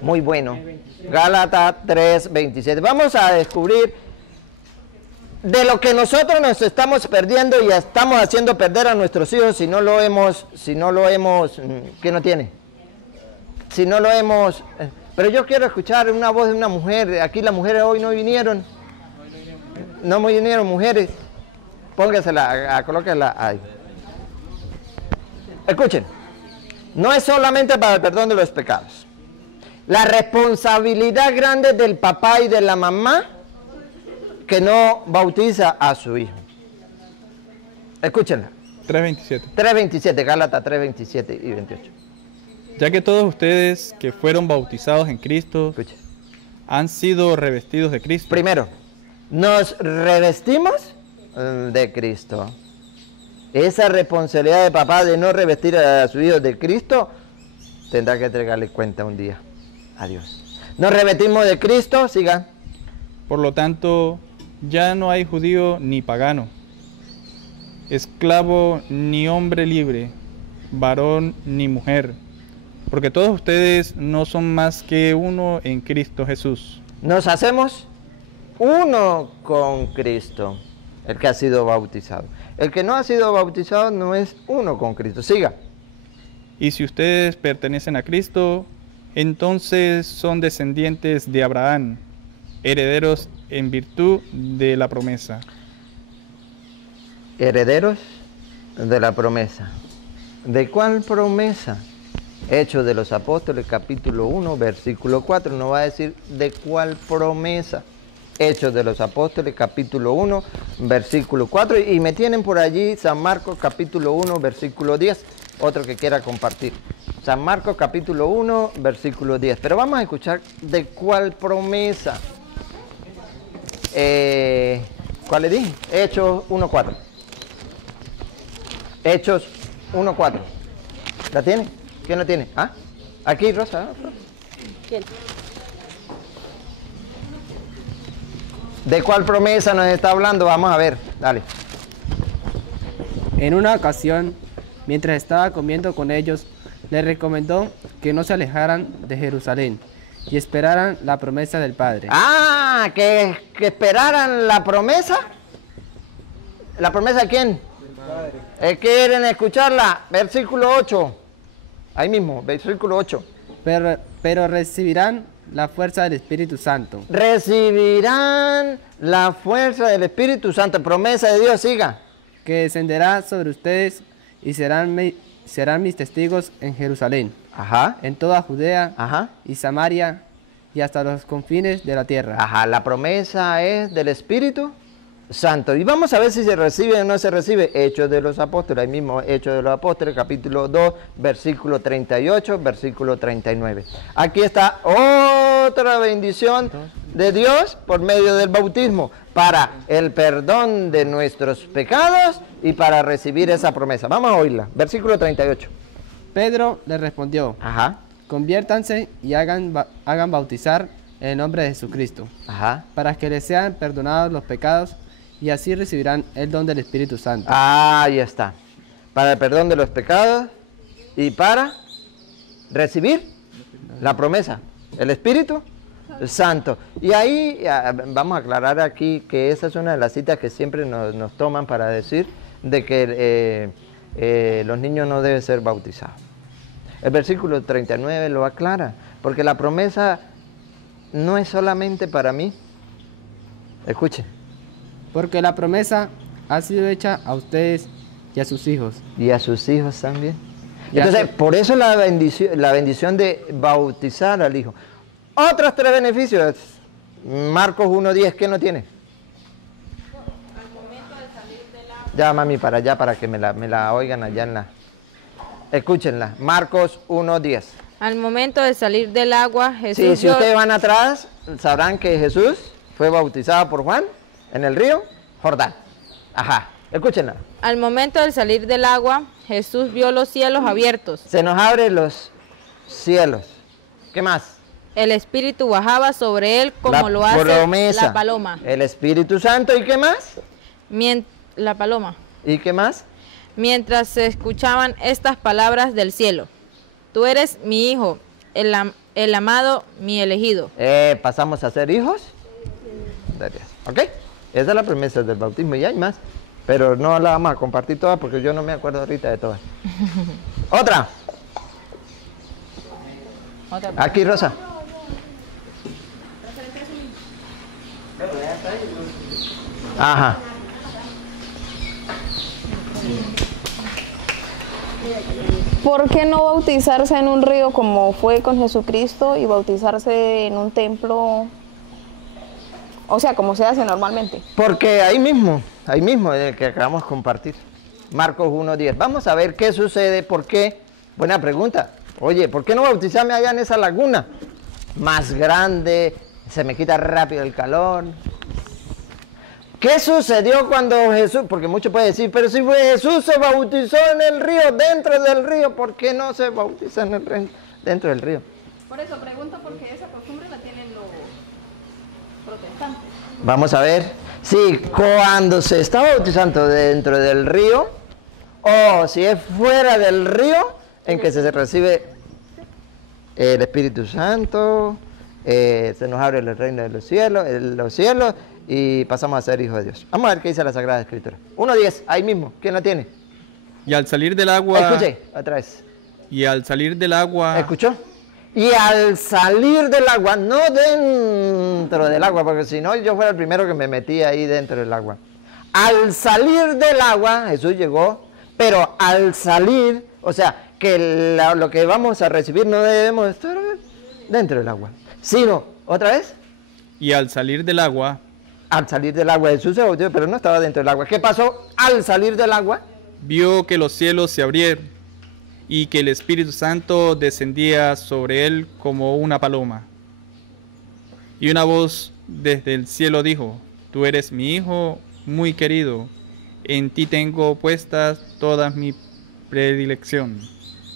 Muy bueno. Gálatas 3, 27. Vamos a descubrir de lo que nosotros nos estamos perdiendo y estamos haciendo perder a nuestros hijos si no lo hemos, ¿qué no tiene? Si no lo hemos... Pero yo quiero escuchar una voz de una mujer. Aquí las mujeres hoy no vinieron. No vinieron mujeres. Póngasela, colóquela ahí. Escuchen. No es solamente para el perdón de los pecados. La responsabilidad grande del papá y de la mamá que no bautiza a su hijo. Escúchenla. 3:27. 3:27, Gálatas 3:27 y 28. Ya que todos ustedes que fueron bautizados en Cristo han sido revestidos de Cristo. Primero, nos revestimos de Cristo. Esa responsabilidad de papá de no revestir a su hijo de Cristo, tendrá que entregarle cuenta un día a Dios. Nos revestimos de Cristo, sigan. Por lo tanto, ya no hay judío ni pagano, esclavo ni hombre libre, varón ni mujer, porque todos ustedes no son más que uno en Cristo Jesús. Nos hacemos uno con Cristo, el que ha sido bautizado. El que no ha sido bautizado no es uno con Cristo. Siga. Y si ustedes pertenecen a Cristo, entonces son descendientes de Abraham, herederos en virtud de la promesa. Herederos de la promesa. ¿De cuál promesa? Hechos de los Apóstoles, capítulo 1, versículo 4. No va a decir de cuál promesa. Hechos de los Apóstoles, capítulo 1, versículo 4. Y me tienen por allí San Marcos, capítulo 1, versículo 10. Otro que quiera compartir. San Marcos, capítulo 1, versículo 10. Pero vamos a escuchar de cuál promesa. ¿Cuál le dije? Hechos 1, 4. Hechos 1, 4. ¿La tiene? ¿Quién la tiene? ¿Ah? Aquí, Rosa. ¿Quién? ¿De cuál promesa nos está hablando? Vamos a ver, dale. En una ocasión, mientras estaba comiendo con ellos, les recomendó que no se alejaran de Jerusalén y esperaran la promesa del Padre. Ah, que esperaran la promesa. ¿La promesa de quién? Del Padre. ¿Quieren escucharla? Versículo 8. Ahí mismo, versículo 8. Pero recibirán la fuerza del Espíritu Santo. Recibirán la fuerza del Espíritu Santo. Promesa de Dios, siga. Que descenderá sobre ustedes y serán mis testigos en Jerusalén, ajá, en toda Judea, ajá, y Samaria y hasta los confines de la tierra. Ajá, la promesa es del Espíritu Santo. Y vamos a ver si se recibe o no se recibe. Hechos de los Apóstoles, ahí mismo Hechos de los Apóstoles, capítulo 2, versículo 38, versículo 39. Aquí está otra bendición de Dios por medio del bautismo, para el perdón de nuestros pecados y para recibir esa promesa. Vamos a oírla. Versículo 38. Pedro le respondió, ajá, conviértanse y hagan bautizar en el nombre de Jesucristo, ajá, para que les sean perdonados los pecados y así recibirán el don del Espíritu Santo. Ahí está. Para el perdón de los pecados y para recibir la promesa, el Espíritu Santo. Y ahí vamos a aclarar aquí que esa es una de las citas que siempre nos toman para decir de que los niños no deben ser bautizados. El versículo 39 lo aclara, porque la promesa no es solamente para mí. Escuche. Porque la promesa ha sido hecha a ustedes y a sus hijos. Y a sus hijos también. Entonces, por eso la bendición de bautizar al hijo. Otros 3 beneficios. Marcos 1:10, ¿qué no tiene? Ya, mami, para allá, para que me la oigan allá en la... Escúchenla. Marcos 1:10. Al momento de salir del agua, Jesús... Sí, si ustedes van atrás, sabrán que Jesús fue bautizado por Juan en el río Jordán. Ajá, escúchenla. Al momento de salir del agua, Jesús vio los cielos abiertos. Se nos abren los cielos. ¿Qué más? El Espíritu bajaba sobre él como lo hace la paloma. El Espíritu Santo, ¿y qué más? La paloma. ¿Y qué más? Mientras se escuchaban estas palabras del cielo. Tú eres mi hijo, el amado, mi elegido. Pasamos a ser hijos de Dios. ¿Ok? Esa es la promesa del bautismo y hay más. Pero no la vamos a compartir todas porque yo no me acuerdo ahorita de todas. Otra. Aquí, Rosa. Ajá. ¿Por qué no bautizarse en un río como fue con Jesucristo y bautizarse en un templo? O sea, como se hace normalmente. Porque ahí mismo, el que acabamos de compartir. Marcos 1:10. Vamos a ver qué sucede, por qué. Buena pregunta. Oye, ¿por qué no bautizarme allá en esa laguna? Más grande, se me quita rápido el calor. ¿Qué sucedió cuando Jesús? Porque muchos pueden decir, pero si Jesús se bautizó en el río, dentro del río, ¿por qué no se bautiza en el río, dentro del río? Por eso pregunto, porque esa costumbre la tienen los protestantes. Vamos a ver. Sí, cuando se está bautizando dentro del río, o si es fuera del río, en que se recibe el Espíritu Santo, se nos abre el reino de los cielos, y pasamos a ser hijos de Dios. Vamos a ver qué dice la Sagrada Escritura. 1:10, ahí mismo. ¿Quién la tiene? Y al salir del agua... Escuche, otra vez. Y al salir del agua... ¿Escuchó? Y al salir del agua, no dentro del agua, porque si no yo fuera el primero que me metía ahí dentro del agua. Al salir del agua, Jesús llegó, pero al salir, o sea, que lo que vamos a recibir no debemos estar dentro del agua, sino, ¿otra vez? Y al salir del agua... Al salir del agua, Jesús se bautizó, pero no estaba dentro del agua. ¿Qué pasó al salir del agua? Vio que los cielos se abrieron y que el Espíritu Santo descendía sobre él como una paloma. Y una voz desde el cielo dijo, tú eres mi hijo muy querido, en ti tengo puestas toda mi predilección.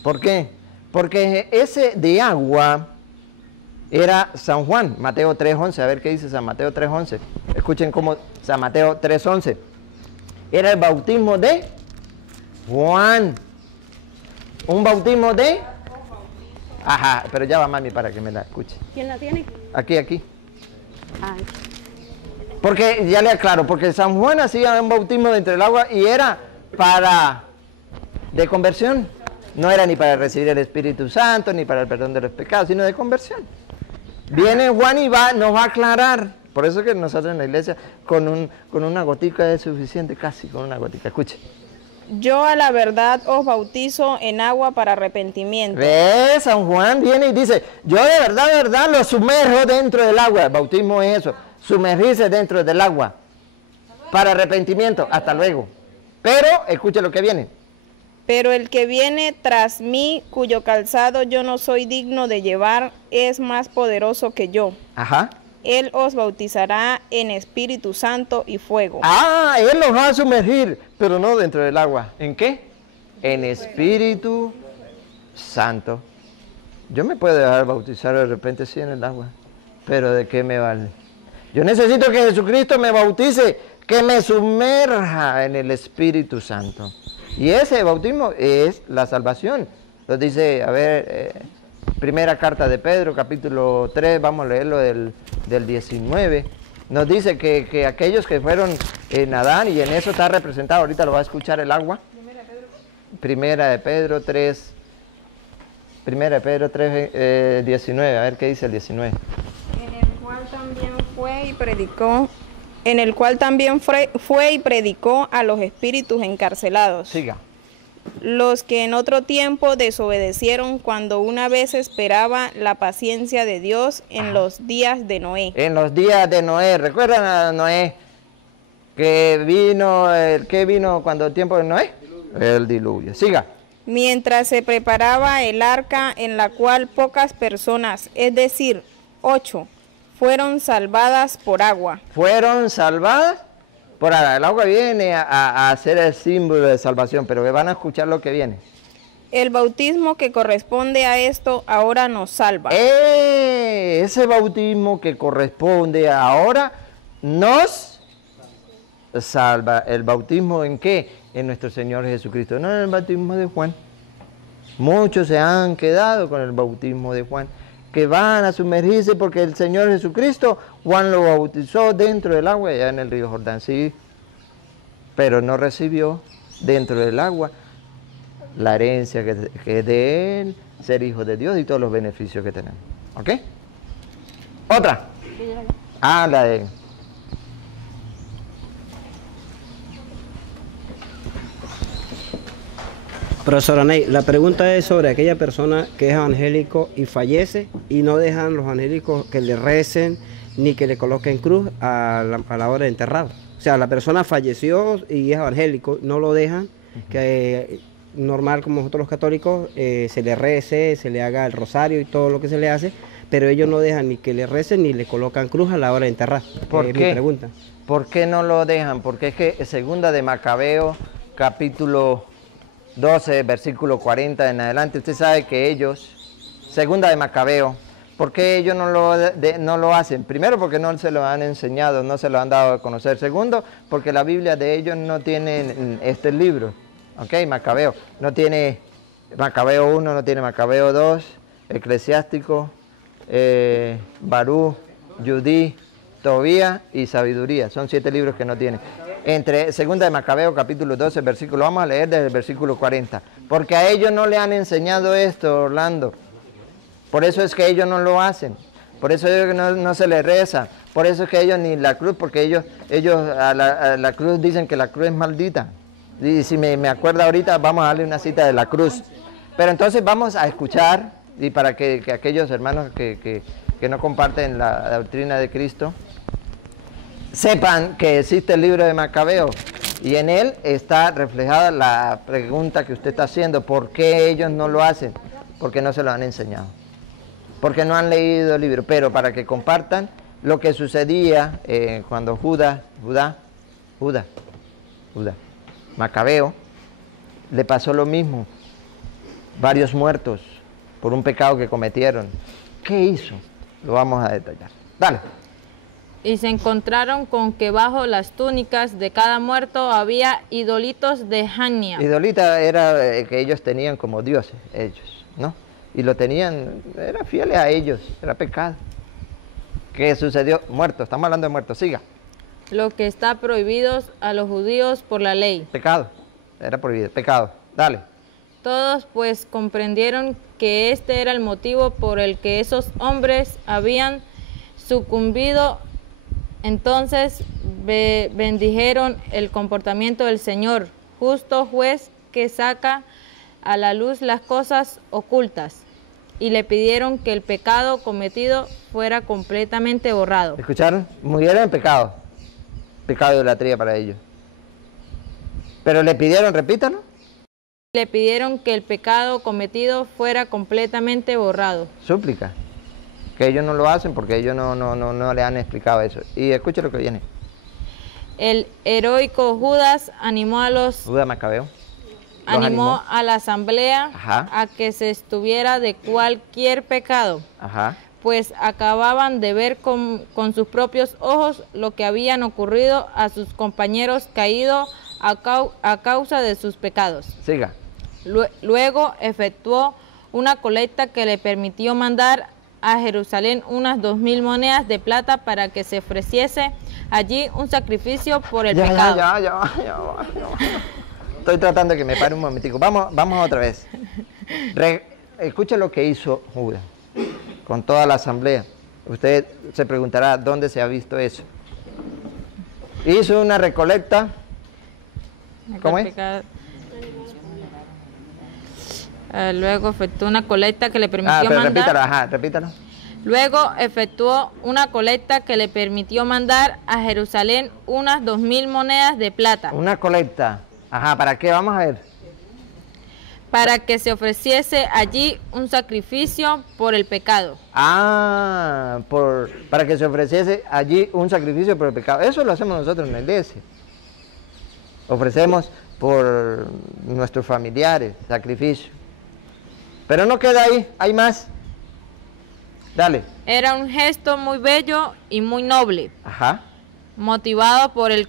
¿Por qué? Porque ese de agua era San Juan, Mateo 3:11. A ver qué dice San Mateo 3:11. Escuchen cómo San Mateo 3:11. Era el bautismo de Juan. Un bautismo de... Ajá, pero ya va mami para que me la escuche. ¿Quién la tiene? Aquí. Ay. Porque, ya le aclaro, porque San Juan hacía un bautismo dentro del agua y era de conversión. No era ni para recibir el Espíritu Santo, ni para el perdón de los pecados, sino de conversión. Viene Juan y nos va a aclarar. Por eso que nosotros en la iglesia con una gotica es suficiente, casi con una gotica. Escuche. Yo a la verdad os bautizo en agua para arrepentimiento. ¿Ves? San Juan viene y dice, yo de verdad lo sumerjo dentro del agua. El bautismo es eso, sumergirse dentro del agua para arrepentimiento. Hasta luego. Pero, escuche lo que viene. Pero el que viene tras mí, cuyo calzado yo no soy digno de llevar, es más poderoso que yo. Ajá. Él os bautizará en Espíritu Santo y fuego. Ah, Él los va a sumergir, pero no dentro del agua. ¿En qué? En Espíritu Santo. Yo me puedo dejar bautizar de repente sí en el agua, pero ¿de qué me vale? Yo necesito que Jesucristo me bautice, que me sumerja en el Espíritu Santo. Y ese bautismo es la salvación. Lo dice, a ver, primera carta de Pedro, capítulo 3, vamos a leerlo del 19. Nos dice que aquellos que fueron en Adán, y en eso está representado, ahorita lo va a escuchar el agua. Primera de Pedro 3, 19, a ver qué dice el 19. En el cual también fue y predicó a los espíritus encarcelados. Siga. Los que en otro tiempo desobedecieron cuando una vez esperaba la paciencia de Dios en los días de Noé. En los días de Noé, ¿recuerdan a Noé? ¿Qué vino cuando el tiempo de Noé? El diluvio. Siga. Mientras se preparaba el arca en la cual pocas personas, es decir, 8, fueron salvadas por agua. ¿Fueron salvadas? Por agua. El agua viene a ser el símbolo de salvación, pero van a escuchar lo que viene. El bautismo que corresponde a esto ahora nos salva. Ese bautismo que corresponde ahora nos salva. ¿El bautismo en qué? En nuestro Señor Jesucristo, no en el bautismo de Juan. Muchos se han quedado con el bautismo de Juan, que van a sumergirse porque el Señor Jesucristo, Juan lo bautizó dentro del agua, allá en el río Jordán, sí, pero no recibió dentro del agua la herencia que es de Él, ser hijo de Dios y todos los beneficios que tenemos. ¿Ok? Otra. La de... Profesora Ney, la pregunta es sobre aquella persona que es evangélico y fallece y no dejan los evangélicos que le recen ni que le coloquen cruz a la hora de enterrado. O sea, la persona falleció y es evangélico, no lo dejan, que normal como nosotros los católicos se le rece, se le haga el rosario y todo lo que se le hace, pero ellos no dejan ni que le recen ni le colocan cruz a la hora de enterrar. ¿Por qué? Mi pregunta. ¿Por qué no lo dejan? Porque es que segunda de Macabeo, capítulo 12, versículo 40 en adelante, usted sabe que ellos, segunda de Macabeo, ¿por qué ellos no lo hacen? Primero, porque no se lo han enseñado, no se lo han dado a conocer. Segundo, porque la Biblia de ellos no tiene este libro, ¿ok? Macabeo, no tiene Macabeo 1, no tiene Macabeo 2, Eclesiástico, Barú, Judí, Tobía y Sabiduría. Son 7 libros que no tiene. Entre segunda de Macabeo, capítulo 12, versículo, vamos a leer desde el versículo 40. Porque a ellos no le han enseñado esto, Orlando. Por eso es que ellos no lo hacen. Por eso es que no se les reza. Por eso es que ellos ni la cruz, porque ellos a la cruz dicen que la cruz es maldita. Y si me acuerdo ahorita, vamos a darle una cita de la cruz. Pero entonces vamos a escuchar, y para que aquellos hermanos que no comparten la doctrina de Cristo, sepan que existe el libro de Macabeo y en él está reflejada la pregunta que usted está haciendo: ¿por qué ellos no lo hacen? Porque no se lo han enseñado, porque no han leído el libro. Pero para que compartan lo que sucedía cuando Macabeo, le pasó lo mismo, varios muertos por un pecado que cometieron. ¿Qué hizo? Lo vamos a detallar. Dale. Y se encontraron con que bajo las túnicas de cada muerto había idolitos de Jania. Idolita era que ellos tenían como dioses, ellos, ¿no? Y lo tenían, eran fieles a ellos, era pecado. ¿Qué sucedió? Muertos, estamos hablando de muertos, siga. Lo que está prohibido a los judíos por la ley. Pecado, era prohibido, pecado, dale. Todos pues comprendieron que este era el motivo por el que esos hombres habían sucumbido. Entonces bendijeron el comportamiento del Señor, justo juez que saca a la luz las cosas ocultas, y le pidieron que el pecado cometido fuera completamente borrado. ¿Escucharon? Murieron en pecado. Pecado de idolatría para ellos. Pero le pidieron, repítalo. Le pidieron que el pecado cometido fuera completamente borrado. Súplica. Que ellos no lo hacen porque ellos no le han explicado eso. Y escuche lo que viene. El heroico Judas animó a los... Judas Macabeo. Animó a la asamblea Ajá. a que se estuviera de cualquier pecado. Ajá. Pues acababan de ver con sus propios ojos lo que habían ocurrido a sus compañeros caídos a causa de sus pecados. Siga. Luego efectuó una colecta que le permitió mandar a Jerusalén unas 2,000 monedas de plata para que se ofreciese allí un sacrificio por el pecado. Ya va. Estoy tratando de que me pare un momentico. Vamos otra vez. Escuche lo que hizo Judas con toda la asamblea. Usted se preguntará dónde se ha visto eso. Hizo una recolecta. ¿Cómo es? Luego efectuó una colecta que le permitió mandar. Repítalo. Luego efectuó una colecta que le permitió mandar a Jerusalén unas 2,000 monedas de plata. Una colecta. Ajá, ¿para qué? Vamos a ver. Para que se ofreciese allí un sacrificio por el pecado. Para que se ofreciese allí un sacrificio por el pecado. Eso lo hacemos nosotros en la iglesia. Ofrecemos por nuestros familiares sacrificio. Pero no queda ahí, hay más. Dale. Era un gesto muy bello y muy noble. Ajá. Motivado por el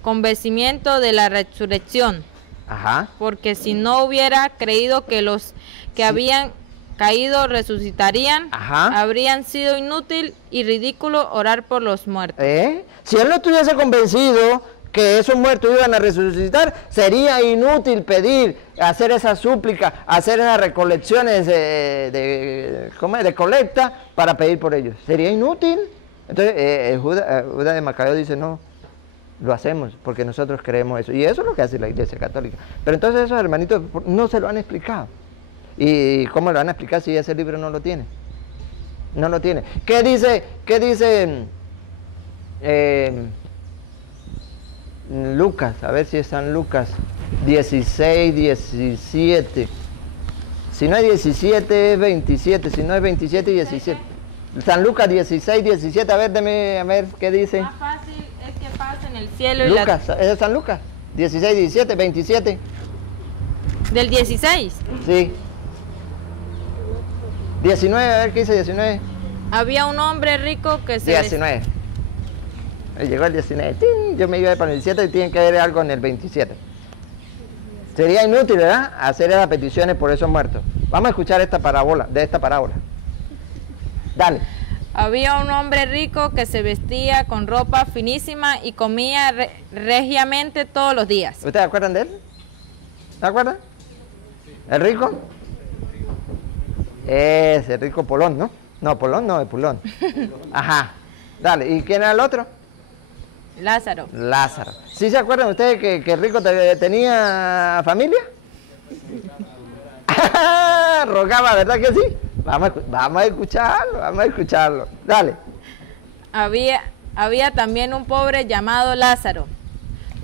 convencimiento de la resurrección. Ajá. Porque si no hubiera creído que los que habían caído resucitarían, habrían sido inútil y ridículo orar por los muertos. Si él no estuviese convencido que esos muertos iban a resucitar, sería inútil pedir, hacer esa súplica, hacer esas recolecciones de colecta para pedir por ellos. Sería inútil. Entonces Judas de Macabeo dice, no, lo hacemos porque nosotros creemos eso. Y eso es lo que hace la Iglesia Católica. Pero entonces esos hermanitos no se lo han explicado. ¿Y cómo lo van a explicar si ese libro no lo tiene? No lo tiene. ¿Qué dice Lucas? A ver si es San Lucas 16, 17. Si no es 17 es 27, si no es 27 y 17. San Lucas 16, 17, a ver, a ver qué dice. Más fácil es que pase en el cielo. Lucas, ¿es San Lucas? 16, 17, 27. ¿Del 16? Sí. 19, a ver qué dice 19. Había un hombre rico que se... 19. Llegó el 19. ¡Tin! Yo me iba para el 17 y tiene que haber algo en el 27. Sería inútil, ¿verdad?, hacer esas peticiones por esos muertos. Vamos a escuchar esta parábola. Dale. Había un hombre rico que se vestía con ropa finísima y comía regiamente todos los días. ¿Ustedes se acuerdan de él? ¿Se acuerdan? ¿El rico? Ese rico Polón, ¿no? No, Polón no, es Pulón. Ajá. Dale. ¿Y quién era el otro? Lázaro. ¿Sí se acuerdan ustedes que el rico tenía familia? Rogaba, ¿verdad que sí? Vamos a escucharlo. Dale. Había también un pobre llamado Lázaro,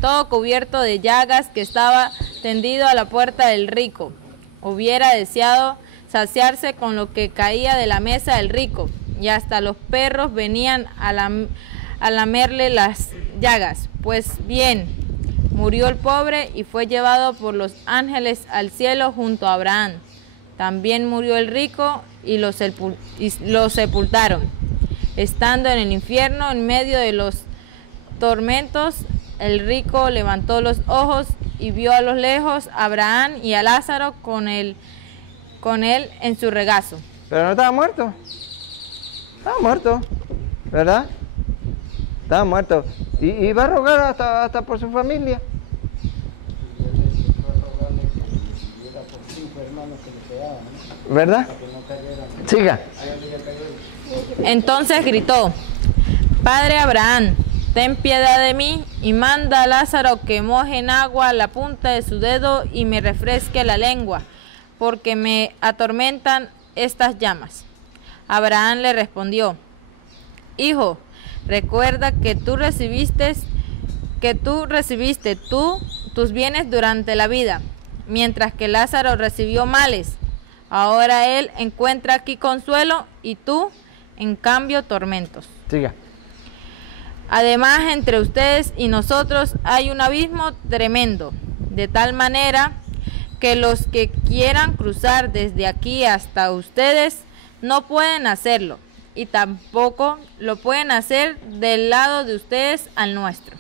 todo cubierto de llagas, que estaba tendido a la puerta del rico. Hubiera deseado saciarse con lo que caía de la mesa del rico, y hasta los perros venían a lamerle las llagas. Pues bien, murió el pobre y fue llevado por los ángeles al cielo junto a Abraham. También murió el rico y lo sepultaron. Estando en el infierno, en medio de los tormentos, el rico levantó los ojos y vio a lo lejos a Abraham y a Lázaro con él en su regazo. Pero no estaba muerto. Estaba muerto, ¿verdad? Estaba muerto. Y va a rogar hasta por su familia. ¿Verdad? Siga. Entonces gritó: Padre Abraham, ten piedad de mí y manda a Lázaro que moje en agua la punta de su dedo y me refresque la lengua, porque me atormentan estas llamas. Abraham le respondió: Hijo, recuerda que tú recibiste tus bienes durante la vida, mientras que Lázaro recibió males. Ahora él encuentra aquí consuelo y tú, en cambio, tormentos. Siga. Además, entre ustedes y nosotros hay un abismo tremendo, de tal manera que los que quieran cruzar desde aquí hasta ustedes no pueden hacerlo, y tampoco lo pueden hacer del lado de ustedes al nuestro.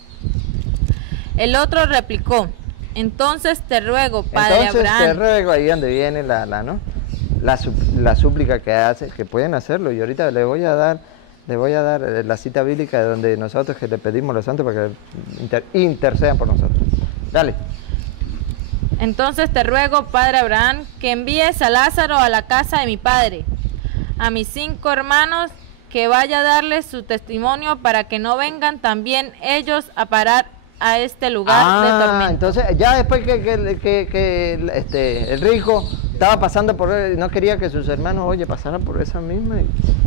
El otro replicó: Entonces te ruego, Padre Abraham. Te ruego, ahí donde viene la súplica que hace, que pueden hacerlo, y ahorita le voy a dar la cita bíblica de donde nosotros que le pedimos a los santos para que intercedan por nosotros. Dale. Entonces te ruego, Padre Abraham, que envíes a Lázaro a la casa de mi padre, a mis 5 hermanos, que vaya a darles su testimonio para que no vengan también ellos a parar a este lugar de tormento. Entonces ya después que el rico estaba pasando por él, no quería que sus hermanos, pasaran por esa misma.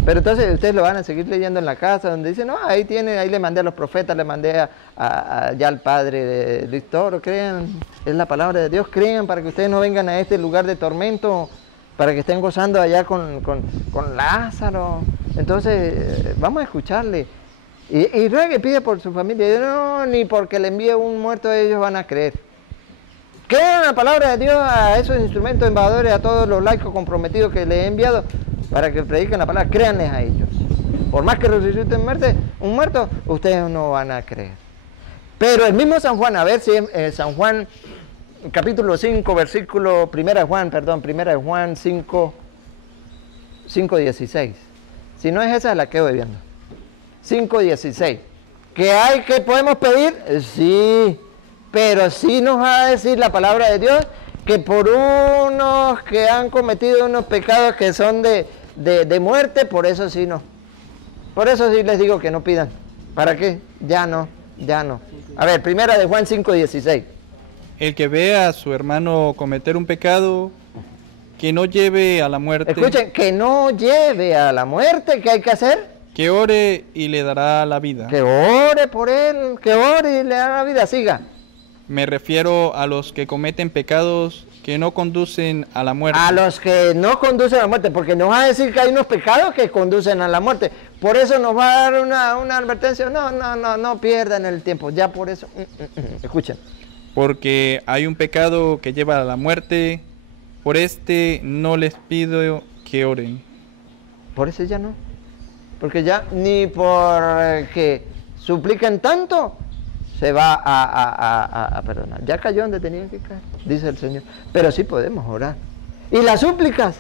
Pero entonces ustedes lo van a seguir leyendo en la casa, donde dice, no, ahí le mandé a los profetas, le mandé ya al padre de Luis Toro, crean, es la palabra de Dios, crean para que ustedes no vengan a este lugar de tormento, para que estén gozando allá con Lázaro. Entonces, vamos a escucharle. Y ruegue, pide por su familia. No, ni porque le envíe un muerto ellos van a creer. Crean la palabra de Dios a esos instrumentos embajadores, a todos los laicos comprometidos que les he enviado para que prediquen la palabra. Créanles a ellos. Por más que resuciten un muerto, ustedes no van a creer. Pero el mismo San Juan, a ver si San Juan, capítulo 5, versículo, primera de Juan 5, 5:16. Si no es esa, la quedo viendo. 5:16. ¿Qué podemos pedir? Sí, pero sí nos va a decir la palabra de Dios que por unos que han cometido unos pecados que son de muerte, por eso sí no. Por eso sí les digo que no pidan. ¿Para qué? Ya no. A ver, primera de Juan 5:16. El que vea a su hermano cometer un pecado, que no lleve a la muerte. Escuchen, que no lleve a la muerte, ¿qué hay que hacer? Que ore y le dará la vida. Que ore por él, que ore y le dará la vida. Siga. Me refiero a los que cometen pecados que no conducen a la muerte. A los que no conducen a la muerte, porque nos va a decir que hay unos pecados que conducen a la muerte. Por eso nos va a dar una advertencia. No pierdan el tiempo. Ya por eso. Escuchen. Porque hay un pecado que lleva a la muerte. Por este no les pido que oren. Por ese ya no. Porque ya ni por que supliquen tanto se va a perdonar. Ya cayó donde tenían que caer, dice el Señor. Pero sí podemos orar. Y las súplicas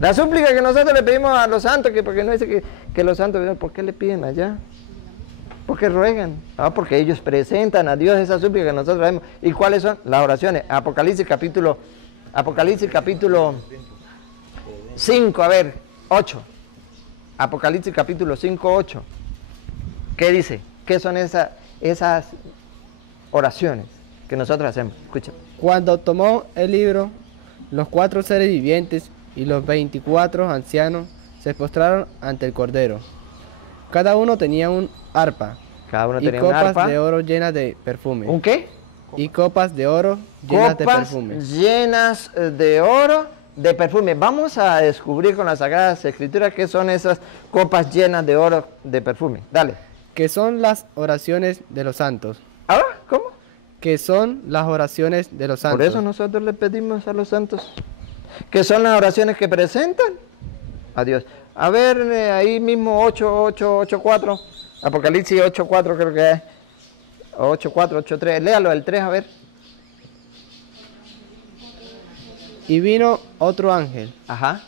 que nosotros le pedimos a los santos, que porque no dice que los santos, ¿por qué le piden allá? Porque ruegan, porque ellos presentan a Dios esa súplica que nosotros traemos. ¿Y cuáles son? Las oraciones. Apocalipsis capítulo 5, 8. Apocalipsis capítulo 5, 8. ¿Qué dice? ¿Qué son esas oraciones que nosotros hacemos? Escucha. Cuando tomó el libro, los 4 seres vivientes y los 24 ancianos se postraron ante el Cordero. Cada uno tenía un arpa. Y copas de oro llenas de perfume. ¿Un qué? Y copas de oro llenas de perfume. Copas llenas de oro de perfume. Vamos a descubrir con las Sagradas Escrituras qué son esas copas llenas de oro de perfume. Dale. Que son las oraciones de los santos. ¿Ah? ¿Cómo? Que son las oraciones de los santos. Por eso nosotros le pedimos a los santos. Que son las oraciones que presentan. a Dios. A ver, ahí mismo 8:4. Apocalipsis 8:4 creo que es. 8:4, 8:3. Léalo el 3, a ver. Y vino otro ángel. Ajá.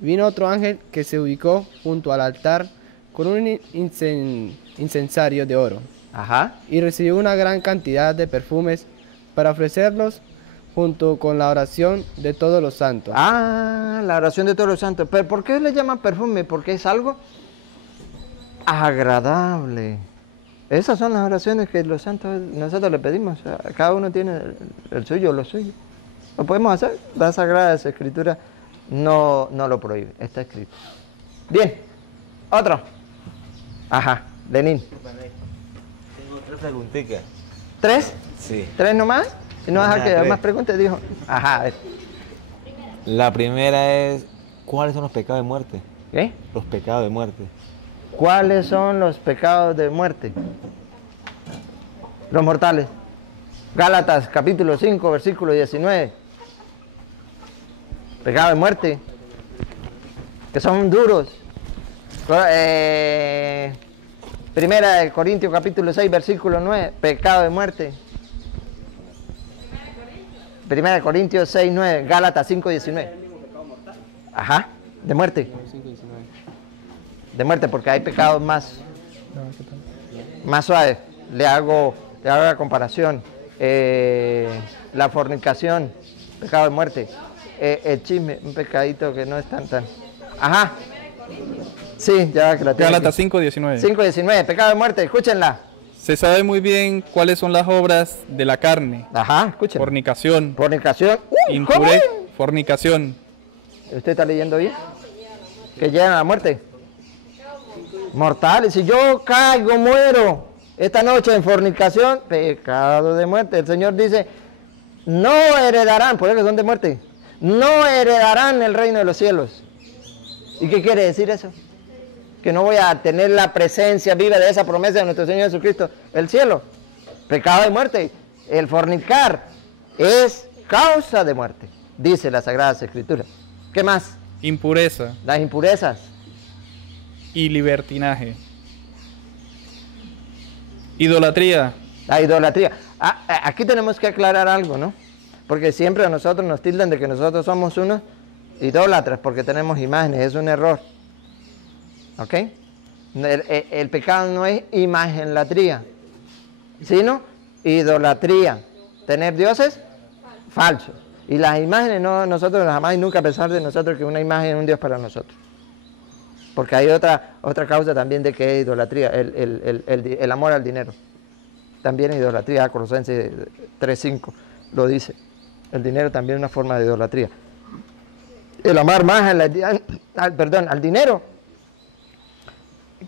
Vino otro ángel que se ubicó junto al altar con un incensario de oro. Ajá. Y recibió una gran cantidad de perfumes para ofrecerlos junto con la oración de todos los santos. Ah, la oración de todos los santos. ¿Pero por qué le llaman perfume? Porque es algo agradable. Esas son las oraciones que los santos nosotros le pedimos. Cada uno tiene el suyo, lo suyo. Lo podemos hacer. La Sagrada Escritura no lo prohíbe. Está escrito. Bien. Otro. Ajá. Lenín. Tengo 3 preguntitas. ¿3? Sí. ¿3 nomás? Y no deja que tres. más preguntas, dijo. Ajá, a ver. La primera es, ¿cuáles son los pecados de muerte? ¿Qué? Los pecados de muerte. ¿Cuáles son los pecados de muerte? Los mortales. Gálatas capítulo 5, versículo 19. Pecado de muerte. Que son duros. Primera de Corintios capítulo 6, versículo 9. Pecado de muerte. Primera de Corintios 6, 9. Gálatas 5, 19. Ajá. De muerte. De muerte, porque hay pecados más suaves. Le hago la comparación. La fornicación, pecado de muerte. El chisme, un pecadito que no es tan. Ajá. Sí, ya que la tengo. Gálatas 5:19. 5:19, pecado de muerte, escúchenla. Se sabe muy bien cuáles son las obras de la carne. Ajá, escuchen. Fornicación. Fornicación. Fornicación. ¿Usted está leyendo bien? Que llegan a la muerte. Mortales. Si yo caigo, muero esta noche en fornicación, pecado de muerte. El Señor dice, no heredarán, por eso son de muerte, no heredarán el reino de los cielos. ¿Y qué quiere decir eso? Que no voy a tener la presencia viva de esa promesa de nuestro Señor Jesucristo, el cielo. Pecado de muerte. El fornicar es causa de muerte, dice las Sagradas Escrituras. ¿Qué más? Impureza. Las impurezas. Y libertinaje. Idolatría. La idolatría. Aquí tenemos que aclarar algo, ¿no? Porque siempre a nosotros nos tildan de que nosotros somos unos idólatras porque tenemos imágenes. Es un error. ¿Ok? El pecado no es imagenlatría, sino idolatría. Tener dioses falsos. Y las imágenes, nosotros jamás y nunca pensar de nosotros que una imagen es un dios para nosotros. Porque hay otra causa también de que es idolatría, el amor al dinero. También es idolatría, Colosenses 3:5 lo dice. El dinero también es una forma de idolatría. El amar más al dinero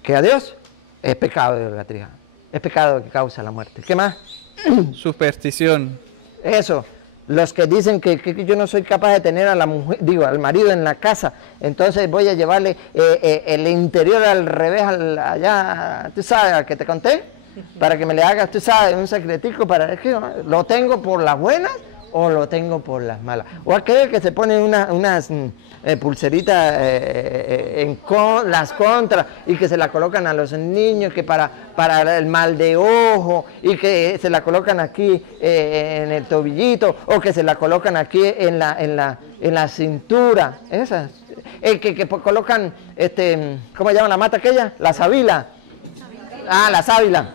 que a Dios es pecado de idolatría. Es pecado que causa la muerte. ¿Qué más? Superstición. Eso. Los que dicen que yo no soy capaz de tener a la mujer, al marido en la casa, entonces voy a llevarle el interior al revés, allá, tú sabes, al que te conté, para que me le hagas, tú sabes, un secretico para es que lo tengo por las buenas o lo tengo por las malas. O aquel que se pone unas pulseritas las contras y que se la colocan a los niños que para el mal de ojo y que se la colocan aquí en el tobillito o que se la colocan aquí en la cintura. Esas. Que colocan, ¿cómo se llama la mata aquella? La sábila. La sábila.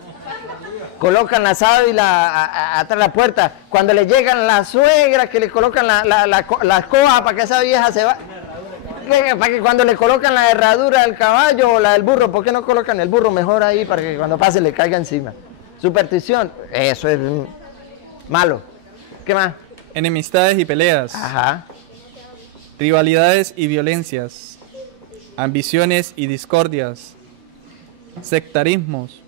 Colocan la sábila atrás de la puerta. Cuando le llegan las suegras que le colocan la coja para que esa vieja se va. Para que cuando le colocan la herradura del caballo o la del burro, ¿por qué no colocan el burro mejor ahí para que cuando pase le caiga encima? Superstición, eso es malo. ¿Qué más? Enemistades y peleas. Ajá. Rivalidades y violencias. Ambiciones y discordias. Sectarismos.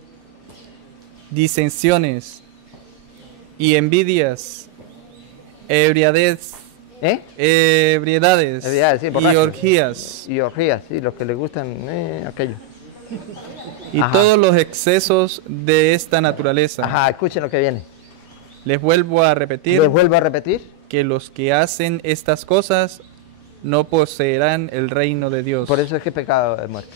Disensiones y envidias. Ebriedades. Ebriedades sí, y orgías. Y orgías, sí, los que les gustan aquello. Y todos los excesos de esta naturaleza. Ajá, escuchen lo que viene. Les vuelvo a repetir. Les vuelvo a repetir. Que los que hacen estas cosas no poseerán el reino de Dios. Por eso es que pecado de muerte.